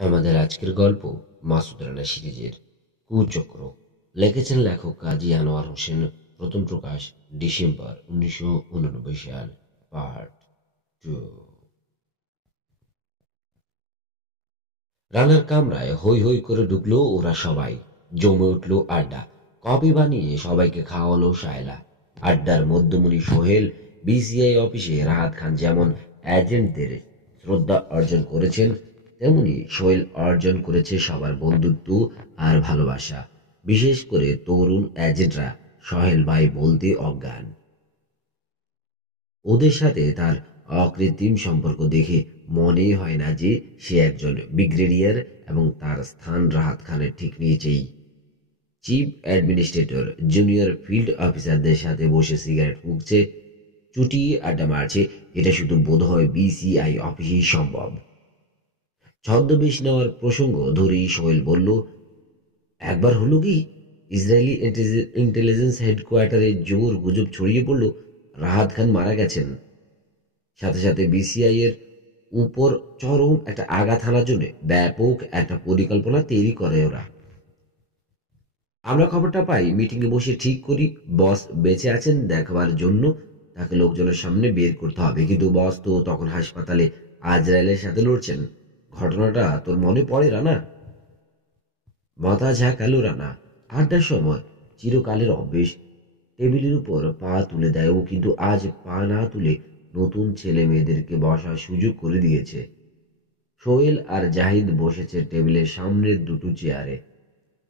আমাদের আজকের গল্প মাসুদ রানা সিরিজের কুচক্র। লিখেছেন লেখক কাজী আনোয়ার হোসেন। প্রথম প্রকাশ ডিসেম্বর 1989 সাল। পার্ট 2। রানার কামরায় হই হই করে ঢুকলো ওরা সবাই। জমে উঠলো আড্ডা। কফি বানিয়ে সবাইকে খাওয়ালো শায়লা। আড্ডার মধ্যমণি সোহেল বিসিআই অফিসে রাহাত খান যেমন এজেন্টদের শ্রদ্ধা অর্জন করেছেন, তেমনি সোহেল অর্জন করেছে সবার বন্ধুত্ব আর ভালোবাসা। বিশেষ করে তরুণ এজেন্টরা সোহেল ভাই বলতে অজ্ঞান। ওদের সাথে তার অকৃত্রিম সম্পর্ক দেখে মনেই হয় না যে সে একজন ব্রিগেডিয়ার, এবং তার স্থান রাহাত খানের ঠিক নিচেই। চিফ অ্যাডমিনিস্ট্রেটর জুনিয়র ফিল্ড অফিসারদের সাথে বসে সিগারেট ফুঁকছে, চুটিয়ে আড্ডা মারছে। এটা শুধু বোধহয় বিসিআই অফিসেই সম্ভব। ছদ্মবেশ নেওয়ার প্রসঙ্গ ধরেই সোহেল বলল, একবার হলো কি, ইসরায়েলি ইন্টেলিজেন্স হেডকোয়ার্টারে জোর গুজব ছড়িয়ে পড়ল রাহাত খান মারা গেছেন। সাথে সাথে বিসিআই এর উপর চরম একটা আঘাত হানার জন্য ব্যাপক একটা পরিকল্পনা তৈরি করে ওরা। আমরা খবরটা পাই, মিটিংয়ে বসে ঠিক করি বস বেঁচে আছেন দেখবার জন্য তাকে লোকজনের সামনে বের করতে হবে, কিন্তু বস তো তখন হাসপাতালে আজরায়েলের সাথে লড়ছেন। ঘটনাটা তোর মনে পড়ে রানা? মাথা ঝাঁকালো রানা। আড্ডার সময় চিরকালের অভ্যেস, টেবিলের উপর পা তুলে দেয় ও, কিন্তু আজ পা না তুলে নতুন ছেলে মেয়েদেরকে বসার সুযোগ করে দিয়েছে। সোহেল আর জাহিদ বসেছে টেবিলের সামনের দুটো চেয়ারে।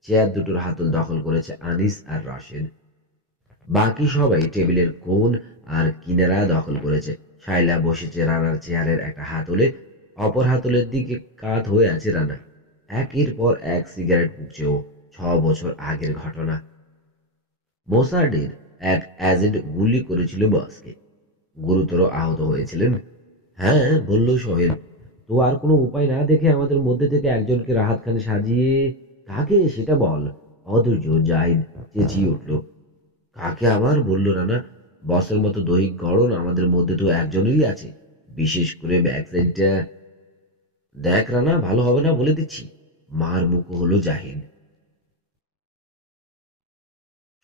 চেয়ার দুটোর হাতল দখল করেছে আনিস আর রাশেদ। বাকি সবাই টেবিলের কোণ আর কিনারা দখল করেছে। শায়লা বসেছে রানার চেয়ারের একটা হাতলে, অপর হাতলের দিকে কাত হয়ে আছে রানা। একের পর এক সিগারেট ফুঁকছে ও। 6 বছর আগের ঘটনা। মোসার্ডের এক এজেন্ট গুলি করেছিল বসকে, গুরুতর আহত হয়েছিলেন। হ্যাঁ, বলল সোহেল। তো আর কোনো উপায় না দেখে আমাদের মধ্যে থেকে একজনকে রাহাত খানে সাজিয়ে। কাকে সেটা বল। অধৈর্য জাহিদ চেঁচিয়ে উঠল। কাকে আবার, বলল রানা। বসের মতো দৈহিক গড়ন আমাদের মধ্যে তো একজনেরই আছে, বিশেষ করে ব্যাক সাইডটা। দেখ রানা, ভালো হবে না বলে দিচ্ছি। মার মুখ হলো জাহিদ।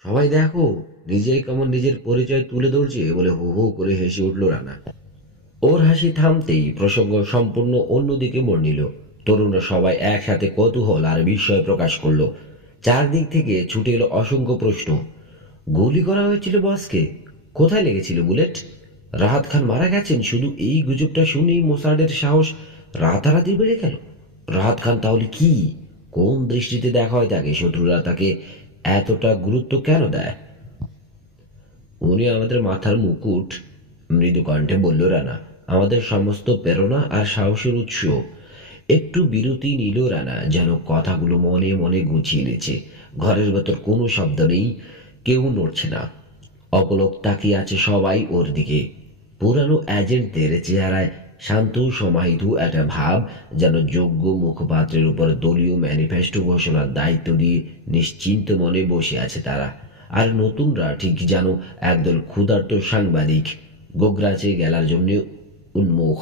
সবাই দেখো, নিজেই কেমন নিজের পরিচয় তুলে ধরছে বলে হো হো করে হেসে উঠল রানা। ওর হাসি থামতেই প্রসঙ্গ সম্পূর্ণ অন্যদিকে মোড় নিল। তরুণরা সবাই একসাথে কৌতূহল আর বিস্ময় প্রকাশ করলো। চারদিক থেকে ছুটে এলো অসংখ্য প্রশ্ন। গুলি করা হয়েছিল বসকে? কোথায় লেগেছিল বুলেট? রাহাত খান মারা গেছেন, শুধু এই গুজবটা শুনেই মোসার্ডের সাহস রাতারাতি বেড়ে গেল। রাহাত খান তাহলে কি? কোন দৃষ্টিতে দেখা হয় তাকে? শত্রুরা তাকে এতটা গুরুত্ব কেন দেয়? উনি আমাদের মাথার মুকুট, মৃদু কণ্ঠে বলল রানা। আমাদের সমস্ত প্রেরণা আর সাহসের উৎস। একটু বিরতি নিল রানা, যেন কথাগুলো মনে মনে গুছিয়ে নিয়েছে। ঘরের ভেতর কোনো শব্দ নেই, কেউ নড়ছে না। অপলক তাকিয়ে আছে সবাই ওর দিকে। পুরানো এজেন্টদের চেহারায় শান্ত সমাহিত একটা ভাব, যেন যোগ্য মুখপাত্রের উপর দলীয় ম্যানিফেস্টো ঘোষণার দায়িত্ব দিয়ে নিশ্চিন্ত মনে বসে আছে তারা। আর নতুনরা ঠিক যেন একদল ক্ষুধার্ত সাংবাদিক, গোগ্রাচে গেলার জন্য উন্মুখ।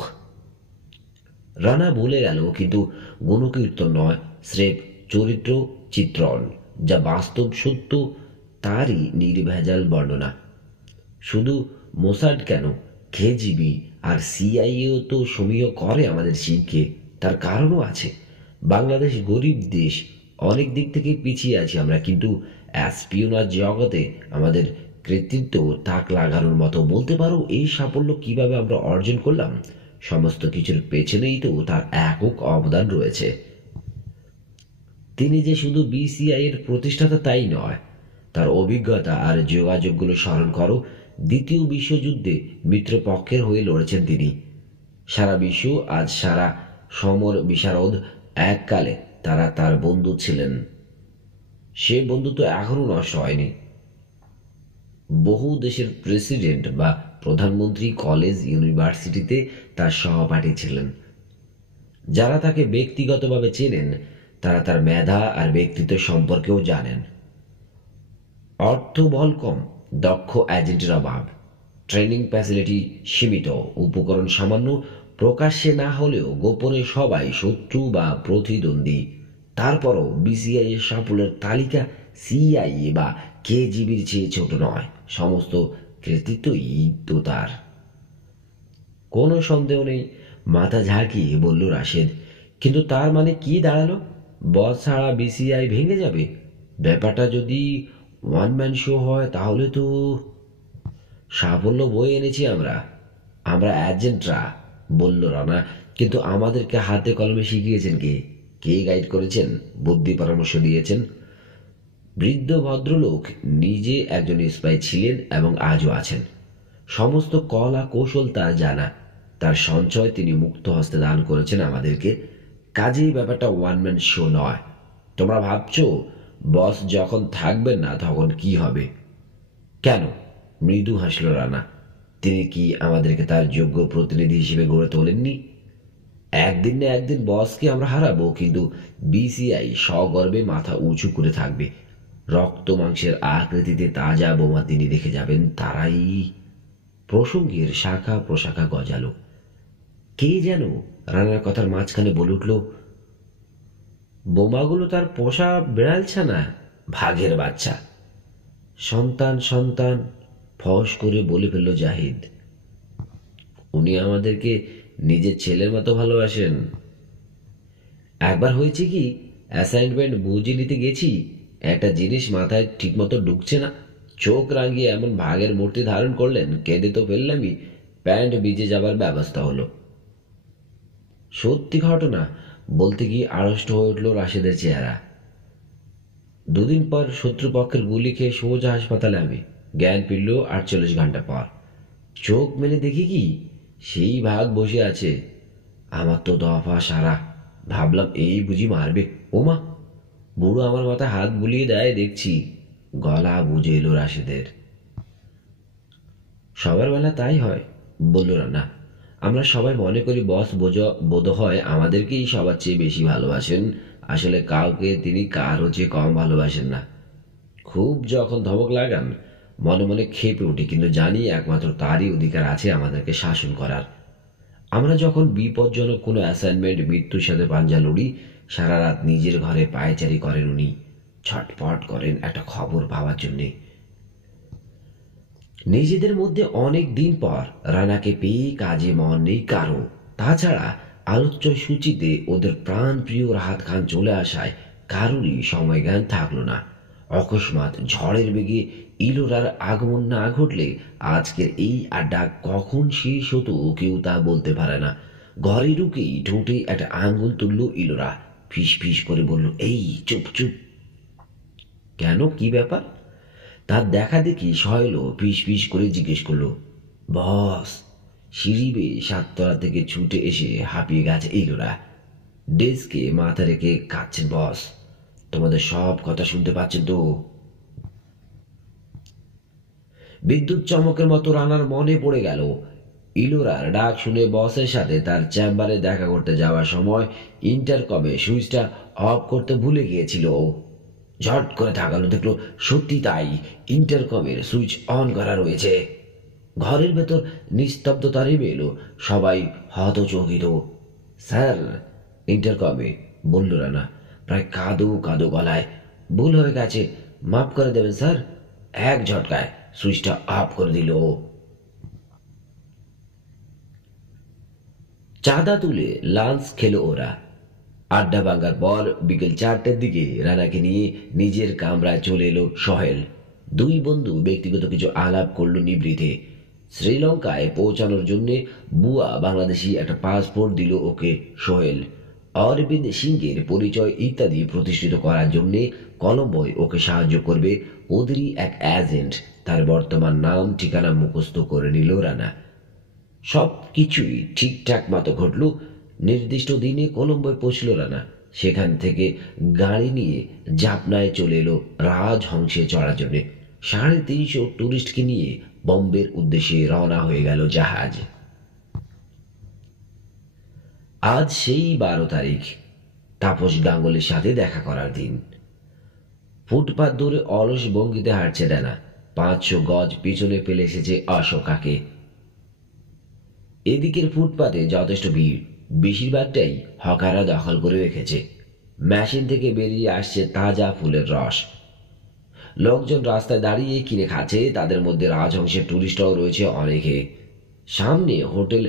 রানা বলে গেল, কিন্তু গুণকীর্তন নয়, স্রেফ চরিত্র চিত্রণ, যা বাস্তব সত্য তারই নির্ভেজাল বর্ণনা। শুধু মোসাড কেন, কেজিবি আর সিআইএও তো সমীহ করে আমাদের শিবকে। তার কারণও আছে। বাংলাদেশ গরিব দেশ, অনেক দিক থেকে পিছিয়ে আছি আমরা, কিন্তু অ্যাসপিওনার জগতে আমাদের কৃতিত্ব তাক লাগানোর মতো। বলতে পারো এই সাফল্য কিভাবে আমরা অর্জন করলাম? সমস্ত কিছুর পেছনেই তো তার একক অবদান রয়েছে। তিনি যে শুধু বিসিআই এর প্রতিষ্ঠাতা তাই নয়, তার অভিজ্ঞতা আর যোগাযোগগুলো স্মরণ করো। দ্বিতীয় বিশ্বযুদ্ধে মিত্রপক্ষের হয়ে লড়েছেন তিনি। সারা বিশ্ব আজ সারা সমর বিশারদ। এককালে তারা তার বন্ধু ছিলেন। সে বন্ধুত্ব এখনো নষ্ট হয়নি। বহু দেশের প্রেসিডেন্ট বা প্রধানমন্ত্রী কলেজ ইউনিভার্সিটিতে তার সহপাঠী ছিলেন। যারা তাকে ব্যক্তিগতভাবে চেনেন তারা তার মেধা আর ব্যক্তিত্ব সম্পর্কেও জানেন। অর্থবল কম, দক্ষ এজেন্টের অভাব, ট্রেনিং ফ্যাসিলিটি সীমিত, উপকরণ সামান্য, প্রকাশ্যে না হলেও গোপনে সবাই শত্রু বা প্রতিদ্বন্দ্বী। তারপরও বিসিআই এর সাফল্যের তালিকা সিআইএ বা কেজিবির চেয়ে ছোট নয়। সমস্ত কৃতিত্বই তো তার। কোনো সন্দেহ নেই, মাথা ঝাঁকিয়ে বলল রাশেদ। কিন্তু তার মানে কি দাঁড়ালো? বস ছাড়া বিসিআই ভেঙে যাবে? ব্যাপারটা যদি ওয়ান ম্যান শো হয় তাহলে তো। সাফল্য বয়ে এনেছি আমরা, আমরা এজেন্টরা, বলল রানা। কিন্তু আমাদেরকে হাতে কলমে শিখিয়েছেন কে? কে গাইড করেছেন, বুদ্ধি পরামর্শ দিয়েছেন? বৃদ্ধ ভদ্রলোক নিজে একজন স্পাই ছিলেন এবং আজও আছেন। সমস্ত কলা কৌশল তার জানা, তার সঞ্চয় তিনি মুক্ত হস্তে দান করেছেন আমাদেরকে। কাজেই ব্যাপারটা ওয়ান ম্যান শো নয়। তোমরা ভাবছো বস যখন থাকবেন না তখন কি হবে? কেন? মৃদু হাসল রানা। তিনি কি আমাদেরকে তার যোগ্য প্রতিনিধি হিসেবে গড়ে তোলেননি? একদিন না একদিন বসকে আমরা হারাবো, কিন্তু বিসিআই সগর্বে মাথা উঁচু করে থাকবে। রক্ত মাংসের আকৃতিতে তাজা বোমা তিনি রেখে যাবেন, তারাই। প্রসঙ্গের শাখা প্রশাখা গজালো। কে যেন রানার কথার মাঝখানে বলে উঠল, বোমাগুলো তার পোষা বেড়াল ছানা, ভাগের বাচ্চা। সন্তান সন্তান ফস করে বলে ফেলল জাহিদ। উনি আমাদেরকে নিজের ছেলের মতো ভালোবাসেন। একবার হয়েছে কি, অ্যাসাইনমেন্ট বুঝে নিতে গেছি, একটা জিনিস মাথায় ঠিকমতো ঢুকছে না, চোখ রাঙিয়ে এমন ভাগের মূর্তি ধারণ করলেন, কেঁদে তো ফেললামই, প্যান্ট ভিজে যাবার ব্যবস্থা হলো। সত্যি ঘটনা বলতে গিয়ে আড়ষ্ট হয়ে উঠল রাশেদের চেহারা। দুদিন পর শত্রুপক্ষের গুলি খেয়ে সোজা হাসপাতালে আমি। জ্ঞান ফিরল 48 ঘন্টা পর। চোখ মেলে দেখি কি, সেই ভাগ বসে আছে। আমার তো দফা সারা। ভাবলাম এই বুঝি মারবে। ওমা! বুড়ো আমার মাথায় হাত বুলিয়ে দেয় দেখছি। গলা বুঝে এলো রাশেদের। সবার বেলা তাই হয়, বলল রানা। আমরা সবাই মনে করি বস বোধ হয় আমাদেরকেই সবার চেয়ে বেশি ভালোবাসেন। আসলে কাউকে তিনি কারও চেয়ে কম ভালোবাসেন না। খুব যখন ধমক লাগান মনে মনে ক্ষেপে উঠি, কিন্তু জানি একমাত্র তারই অধিকার আছে আমাদেরকে শাসন করার। আমরা যখন বিপজ্জনক কোনো অ্যাসাইনমেন্ট মৃত্যুর সাথে পাঞ্জা লড়ি, সারা রাত নিজের ঘরে পায়চারি করেন উনি, ছটফট করেন একটা খবর পাওয়ার জন্যে। নিজেদের মধ্যে অনেক দিন পর রানাকে পেয়ে কাজে মন নেই কারো। তাছাড়া আলোচ্য সূচিতে ওদের প্রাণ প্রিয় রাহাত খান চলে আসায় কারোরই সময় জ্ঞান থাকলো না। অকস্মাৎ ঝড়ের বেগে ইলোরার আগমন না ঘটলে আজকের এই আড্ডা কখন শেষ হতো কেউ তা বলতে পারে না। ঘরে ঢুকেই ঠোঁটে একটা আঙ্গুল তুলল ইলোরা, ফিস ফিস করে বলল, এই চুপ চুপ। কেন, কি ব্যাপার? তার দেখা দেখি সহেল পিস পিস করে জিজ্ঞেস করলো। বস! সিঁড়ি বেয়ে 7 তলা থেকে ছুটে এসে হাঁপিয়ে গেছে ইলোরা। ডেস্কে মাথা রেখে কাঁদছেন বস। তোমাদের সব কথা শুনতে পাচ্ছেন তো? বিদ্যুৎ চমকের মতো রানার মনে পড়ে গেল ইলোরার ডাক শুনে বসের সাথে তার চেম্বারে দেখা করতে যাওয়ার সময় ইন্টারকমে সুইচটা অফ করতে ভুলে গিয়েছিল। ঝট করে তাকালো, দেখলো সত্যি তাই, ইন্টারকমের সুইচ অন করা রয়েছে। ঘরের ভেতর নিস্তব্ধতা নেমে এলো, সবাই হতচকিত। স্যার, ইন্টারকমে বলল রানা প্রায় কাঁদো কাঁদো গলায়, ভুল হয়ে গেছে, মাফ করে দেবেন স্যার। এক ঝটকায় সুইচটা অফ করে দিল। চাঁদা তুলে লাঞ্চ খেলো ওরা। আড্ডা ভাঙার পর বিকেল 4টের দিকে রানাকে নিয়ে নিজের কামরায় চলে এলো সহেল। দুই বন্ধু ব্যক্তিগত কিছু আলাপ করলো নিভৃতে। শ্রীলঙ্কায় পৌঁছানোর জন্য বুয়া বাংলাদেশি একটা পাসপোর্ট দিল ওকে সোহেল। অরবিন্দ সিংয়ের পরিচয় ইত্যাদি প্রতিষ্ঠিত করার জন্য কলম্বোয় ওকে সাহায্য করবে ওদেরই এক এজেন্ট। তার বর্তমান নাম ঠিকানা মুখস্থ করে নিল রানা। সব কিছুই ঠিকঠাক মতো ঘটল। নির্দিষ্ট দিনে কলম্বোয় পৌঁছল রানা। সেখান থেকে গাড়ি নিয়ে জাপনায় চলে এলো রাজহংসে চড়ার জন্য। 350 টুরিস্টকে নিয়ে বম্বের উদ্দেশ্যে রওনা হয়ে গেল জাহাজ। আজ সেই 12 তারিখ, তাপস গাঙ্গুলির সাথে দেখা করার দিন। ফুটপাত ধরে অলস ভঙ্গিতে হাঁটছে রানা। 500 গজ পিছনে ফেলে এসেছে অশোকাকে। এদিকের ফুটপাতে যথেষ্ট ভিড়, বেশিরভাগটাই হকাররা দখল করে রেখেছে। মেশিন থেকে বেরিয়ে আসছে তাজা ফুলের রস। লোকজন রাস্তায় দাঁড়িয়ে কিনে খাচ্ছে, তাদের মধ্যে রাজহংসের টুরিস্টরাও রয়েছে অনেকে। সামনে হোটেল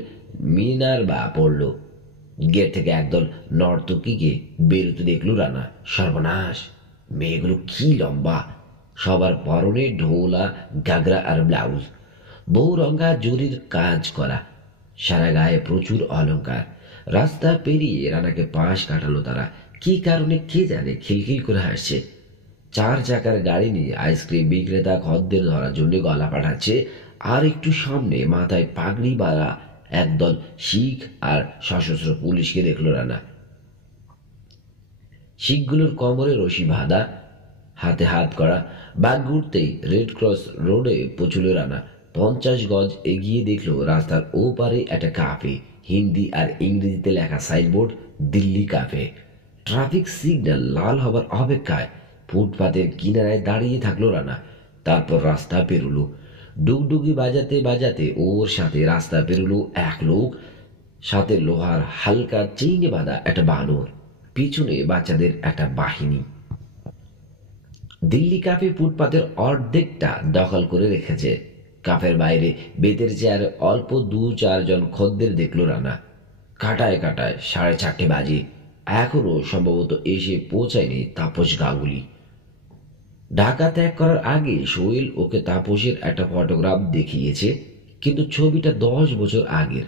মিনারবা পড়ল। গেট থেকে একদল নর্তকীকে বেরোতে দেখল রানা। সর্বনাশ, মেয়েগুলো কি লম্বা! সবার পরনে ঢোলা, গাগরা আর ব্লাউজ, বহু রঙা জরির কাজ করা, সারা গায়ে প্রচুর অলংকার। রাস্তা পেরিয়ে রানাকে পাশ কাটালো তারা। কি কারণে কে জানে, খিলখিল করে হাসছে। 4 চাকার গাড়ি নিয়ে আইসক্রিম বিক্রেতা খদ্দের ধরার জন্য গলা পাঠাচ্ছে। আর একটু সামনে মাথায় পাগড়ি বাঁধা একদল শিখ আর সশস্ত্র পুলিশকে দেখল রানা। শিখগুলোর কোমরে রশি বাঁধা, হাতে হাত করা। বাঘ ঘুরতেই রেড ক্রস রোডে পৌঁছল রানা। 50 গজ এগিয়ে দেখল রাস্তার ওপারে একটা কাফে, হিন্দি আর ইংরেজিতে লেখা signboard, Delhi cafe. Traffic signal লাল হবার অপেক্ষায় ফুটপাতের কিনারায় দাঁড়িয়ে থাকলো রানা। তারপর রাস্তা পেরুলো। ডুগডুগি বাজাতে বাজাতে ওর সাথে রাস্তা পেরুলো এক লোক, সাথে লোহার হালকা চেইনে বাঁধা একটা বানর, পিছনে বাচ্চাদের একটা বাহিনী। দিল্লি কাফে ফুটপাতের অর্ধেকটা দখল করে রেখেছে। কাফের বাইরে বেতের চেয়ারে অল্প 2-4 জন খদ্দের দেখল রানা। কাটায় কাটায় 4:30 বাজে। এখনো সম্ভবত এসে পৌঁছায়নি তাপস গাঙ্গুলি। ঢাকা ত্যাগ করার আগে সোহেল ওকে তাপসের একটা ফটোগ্রাফ দেখিয়েছে, কিন্তু ছবিটা 10 বছর আগের।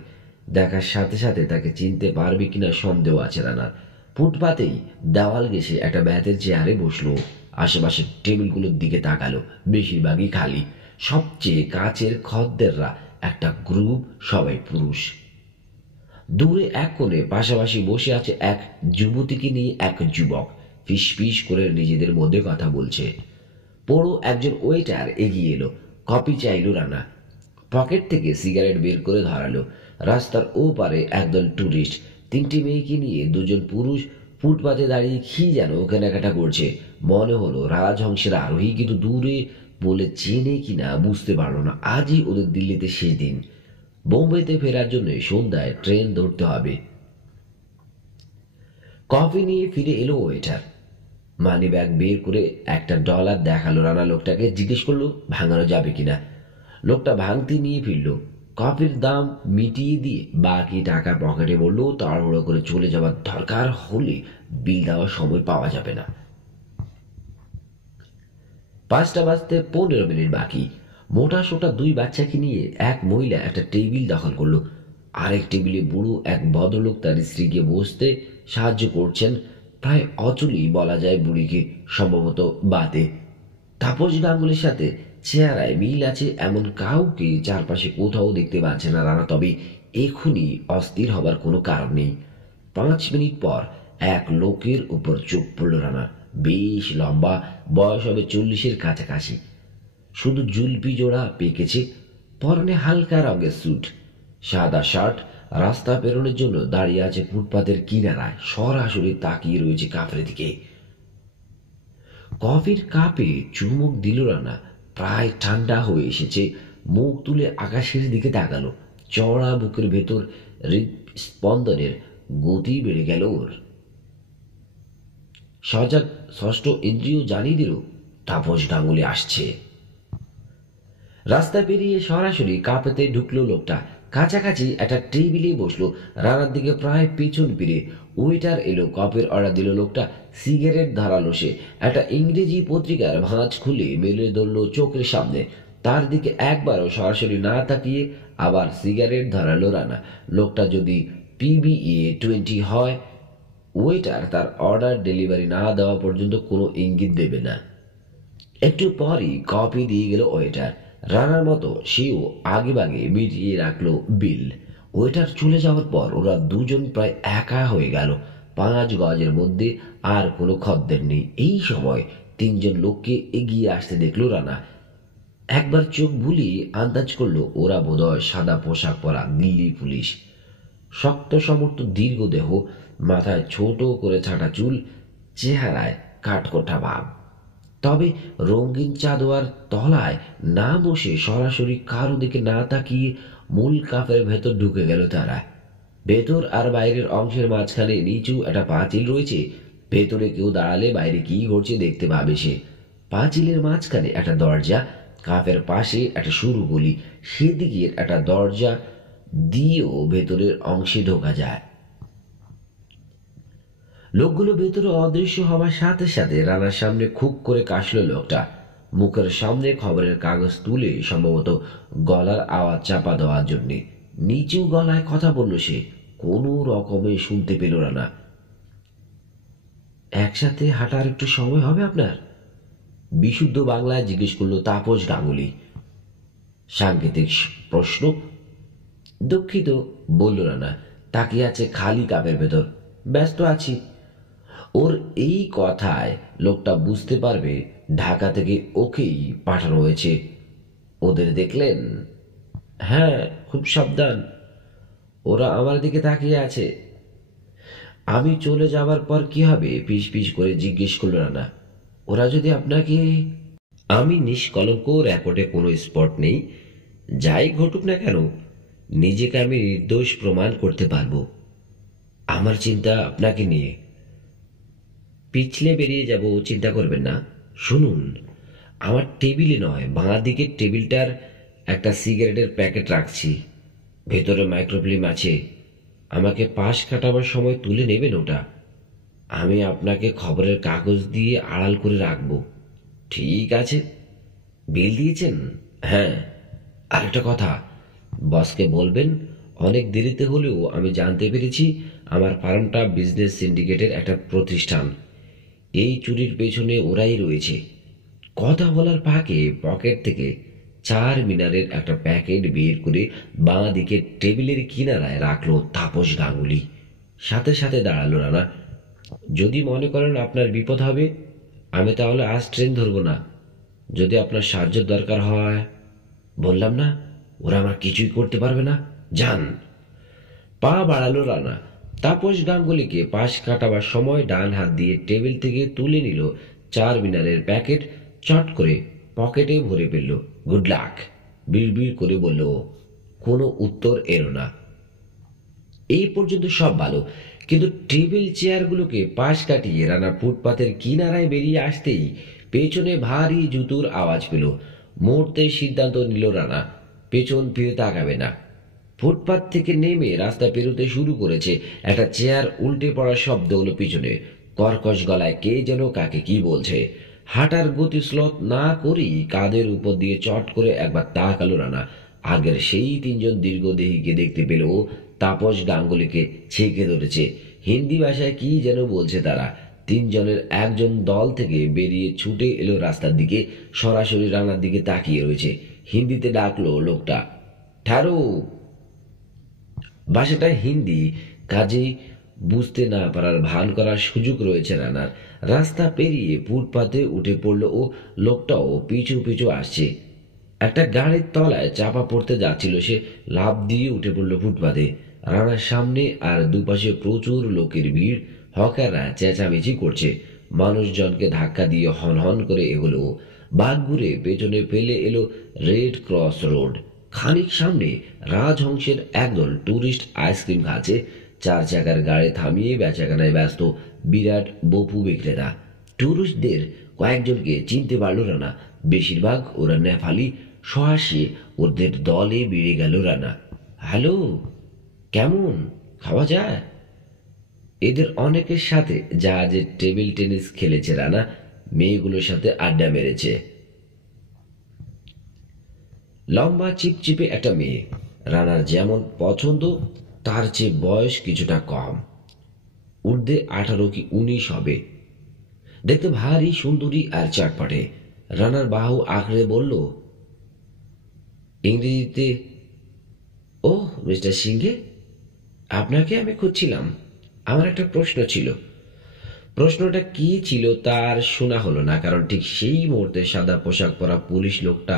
দেখার সাথে সাথে তাকে চিনতে পারবে কিনা সন্দেহ আছে রানার। ফুটপাতেই দেওয়াল ঘেঁষে একটা বেতের চেয়ারে বসলো। আশেপাশের টেবিলগুলোর দিকে তাকালো, বেশিরভাগই খালি। সবচেয়ে কাছের খদ্দেররা একটা গ্রুপ, সবাই পুরুষ। দূরে এক কোণে পাশাপাশি বসে আছে এক যুবতীকে নিয়ে এক যুবক, ফিস ফিস করে নিজেদের মধ্যে কথা বলছে। বড় একজন ওয়েটার এগিয়ে এলো, কপি চাইলো রানা। পকেট থেকে সিগারেট বের করে ধরালো। রাস্তার ওপারে একদল টুরিস্ট, 3টি মেয়েকে নিয়ে 2জন পুরুষ ফুটপাতে দাঁড়িয়ে কি যেন কেনাকাটা করছে। মনে হলো রাজহংসের আরোহী, কিন্তু দূরে বলে চেনে কিনা বুঝতে পারলো না। আজই ওদের দিল্লিতে শেষ দিন। বোম্বেতে ফেরার জন্য সন্ধ্যায় ট্রেন ধরতে হবে। কফি নিয়ে ফিরে এলো ওয়েটার। মানি ব্যাগ বের করে $1 দেখালো রানা লোকটাকে। জিজ্ঞেস করলো ভাঙানো যাবে কিনা। লোকটা ভাঙতি নিয়ে ফিরল। কফির দাম মিটিয়ে দিয়ে বাকি টাকা পকেটে বললো, তাড়াহুড়ো করে চলে যাওয়ার দরকার হলে বিল দেওয়ার সময় পাওয়া যাবে না। 5টা বাজতে 15 মিনিট বাকি। মোটা সোটা 2 বাচ্চাকে নিয়ে এক মহিলা একটা টেবিল দখল করলো। আরেক টেবিলে বুড়ো এক ভদ্রলোক তার স্ত্রীকে বসতে সাহায্য করছেন। প্রায় অচলই বলা যায় বুড়িকে, সম্ভবত বাতে। তাপস গাঙ্গুলির সাথে চেহারায় মিল আছে এমন কাউকে চারপাশে কোথাও দেখতে পাচ্ছে না রানা। তবে এখনই অস্থির হবার কোনো কারণ নেই। 5 মিনিট পর এক লোকের উপর চোখ পড়ল রানা। বেশ লম্বা, বয়স হবে 40-এর কাছাকাছি। শুধু জুলপি জোড়া পেকেছে, পরনে হালকা রঙের স্যুট, সাদা শার্ট। রাস্তা পেরোনোর জন্য দাঁড়িয়ে আছে ফুটপাতের কিনারায়, সরাসরি তাকিয়ে রয়েছে কাফের দিকে। কফির কাপে চুমুক দিল রানা। প্রায় ঠান্ডা হয়ে এসেছে। মুখ তুলে আকাশের দিকে তাকালো। চড়া বুকের ভেতর হৃদস্পন্দনের গতি বেড়ে গেল ওর। সজাগ 6ষ্ঠ ইন্দ্রিয় জানিয়ে দিল তাপস গাঙ্গুলি আসছে। রাস্তা পেরিয়ে সরাসরি কাপেতে ঢুকলো লোকটা। কাছাকাছি একটা টেবিলে বসলো। রানার দিকে প্রায় পিছন ফিরে ওয়েটার এলো, কপের অর্ডার দিল। লোকটা সিগারেট ধরালো। সে একটা ইংরেজি পত্রিকার ভাঁজ খুলে মেলে ধরলো চোখের সামনে। তার দিকে একবারও সরাসরি না তাকিয়ে আবার সিগারেট ধরালো রানা। লোকটা যদি PBA-20 হয়, ওয়েটার তার অর্ডার ডেলিভারি না দেওয়া পর্যন্ত কোনো ইঙ্গিত দেবে না। একটু পরই কপি দিয়ে গেল ওয়েটার। রানার মতো সেও আগেভাগে মিটিয়ে রাখলো বিল। ওয়েটার চলে যাওয়ার পর ওরা 2জন প্রায় একা হয়ে গেল। 5 গজের মধ্যে আর কোনো খদ্দের নেই। এই সময় 3জন লোককে এগিয়ে আসতে দেখলো রানা। একবার চোখ বুলিয়ে আন্দাজ করলো ওরা বোধহয় সাদা পোশাক পরা দিল্লি পুলিশ। শক্ত সমর্থ দীর্ঘ দেহ, মাথায় ছোট করে ছাঁটা চুল, চেহারায় কাঠকোঠা ভাব। তবে রঙিন চাদোয়ার তলায় না বসে সরাসরি কারো দিকে না তাকিয়ে মূল কাফের ভেতর ঢুকে গেল তারা। ভেতর আর বাইরের অংশের মাঝখানে নিচু একটা পাঁচিল রয়েছে। ভেতরে কেউ দাঁড়ালে বাইরে কি ঘটছে দেখতে পাবে সে। পাঁচিলের মাঝখানে একটা দরজা, কাফের পাশে একটা সরু গলি, সেদিকের একটা দরজা দিয়েও ভেতরের অংশে ঢোকা যায়। লোকগুলো ভেতরে অদৃশ্য হওয়ার সাথে সাথে রানার সামনে খুব করে কাশল লোকটা। মুখের সামনে খবরের কাগজ তুলে সম্ভবত গলার আওয়াজ চাপা দেওয়ার জন্য নিচু গলায় কথা বলল সে। কোনো রকমে শুনতে পেল রানা। একসাথে হাঁটার একটু সময় হবে আপনার? বিশুদ্ধ বাংলায় জিজ্ঞেস করলো তাপস গাঙ্গুলি। সাংকেতিক প্রশ্ন। দুঃখিত, বলল রানা। তাকিয়ে আছে খালি কাপের ভেতর। ব্যস্ত আছি। ওর এই কথায় লোকটা বুঝতে পারবে ঢাকা থেকে ওকেই পাঠানো হয়েছে। ওদের দেখলেন? হ্যাঁ, খুব সাবধান। ওরা আমার দিকে তাকিয়ে আছে। আমি চলে যাবার পর কি হবে? পিস পিস করে জিজ্ঞেস করল রানা। ওরা যদি আপনাকে... আমি নিষ্কলঙ্ক, রেকর্ডে কোনো স্পট নেই। যাই ঘটুক না কেন নিজেকে আমি নির্দোষ প্রমাণ করতে পারবো। আমার চিন্তা আপনাকে নিয়ে। পিছলে বেরিয়ে যাব, চিন্তা করবেন না। শুনুন, আমার টেবিলে নয়, বাঁ দিকের টেবিলটার একটা সিগারেটের প্যাকেট রাখছি। ভেতরে মাইক্রোফিল্ম আছে। আমাকে পাশ কাটাবার সময় তুলে নেবেন ওটা। আমি আপনাকে খবরের কাগজ দিয়ে আড়াল করে রাখব। ঠিক আছে। বিল দিয়েছেন? হ্যাঁ। আরেকটা কথা, বসকে বলবেন অনেক দেরিতে হলেও আমি জানতে পেরেছি আমার ফার্মটা বিজনেস সিন্ডিকেটের একটা প্রতিষ্ঠান। এই চুরির পেছনে ওরাই রয়েছে। কথা বলার ফাঁকে পকেট থেকে 4 মিনারের একটা প্যাকেট বের করে বাঁ দিকে টেবিলের কিনারায় রাখলো তাপস গাঙ্গুলি। সাথে সাথে দাঁড়ালো রানা। যদি মনে করেন আপনার বিপদ হবে, আমি তাহলে আজ ট্রেন ধরবো না। যদি আপনার সাহায্যের দরকার হয়... বললাম না, ওরা আমার কিছুই করতে পারবে না। যান। পা বাড়ালো রানা। তাপস গাঙ্গুলিকে পাশ কাটাবার সময় ডান হাত দিয়ে টেবিল থেকে তুলে নিল 4 মিনারের প্যাকেট। চট করে পকেটে ভরে ফেলল। গুড লাক, বিড়বিড় করে বলল। কোনো উত্তর এলো না। এই পর্যন্ত সব ভালো, কিন্তু টেবিল চেয়ারগুলোকে পাশ কাটিয়ে রানা ফুটপাতের কিনারায় বেরিয়ে আসতেই পেছনে ভারী জুতোর আওয়াজ পেল। মুহূর্তে সিদ্ধান্ত নিল রানা পেছন ফিরে তাকাবে না। ফুটপাত থেকে নেমে রাস্তা পেরোতে শুরু করেছে। একটা চেয়ার উল্টে পড়ার শব্দ হলো পিছনে। কর্কশ গলায় কে যেন কাকে কি বলছে। হাঁটার গতি স্লথ না করেই কাঁধের উপর দিয়ে চট করে একবার তাকালো রানা। আগের সেই 3 জন দীর্ঘদেহীকে দেখতে পেল। তাপস গাঙ্গুলিকে ছেঁকে ধরেছে। হিন্দি ভাষায় কি যেন বলছে তারা। 3 জনের একজন দল থেকে বেরিয়ে ছুটে এলো রাস্তার দিকে। সরাসরি রানার দিকে তাকিয়ে রয়েছে। হিন্দিতে ডাকলো লোকটা, ঠারো। ভাষাটা হিন্দি, কাজেই বুঝতে না পারার ভান করার সুযোগ রয়েছে রানার। রাস্তা পেরিয়ে ফুটপাতে উঠে পড়ল ও লোকটাও পিছু পিছু আসছে। একটা গাড়ির তলায় চাপা পড়তে যাচ্ছিল সে। লাফ দিয়ে উঠে পড়ল ফুটপাতে। রানার সামনে আর দুপাশে প্রচুর লোকের ভিড়। হকাররা চেঁচামেচি করছে। মানুষজনকে ধাক্কা দিয়ে হনহন করে এগোলো। বাঘ ঘুরে পেছনে ফেলে এলো রেড ক্রস রোড। খানিক সামনে রাজহংসের একদল টুরিস্ট আইসক্রিম খাচ্ছে। 4 চাকার গাড়ি থামিয়ে বেচাকেনায় ব্যস্ত বিরাট বপু বিক্রেতা। টুরিস্টদের কয়েকজনকে চিনতে পারল রানা। বেশিরভাগ ওরা নেপালি। সহাসে ওদের দলে বেড়ে গেল রানা। হ্যালো, কেমন? খাওয়া যায়? এদের অনেকের সাথে জাহাজের টেবিল টেনিস খেলেছে রানা। মেয়েগুলোর সাথে আড্ডা মেরেছে। লম্বা চিপচিপে একটা মেয়ে। রানার যেমন পছন্দ তার চেয়ে বয়স কিছুটা কম। ঊর্ধ্বে 18 কি 19 হবে। দেখতে ভারী সুন্দরী আর চটপটে। রানার বাহু আঁকড়ে বলল ইংরেজিতে, ওহ মিস্টার সিংহে, আপনাকে আমি খুঁজছিলাম। আমার একটা প্রশ্ন ছিল। প্রশ্নটা কি ছিল তার শোনা হলো না, কারণ ঠিক সেই মুহূর্তে সাদা পোশাক পরা পুলিশ লোকটা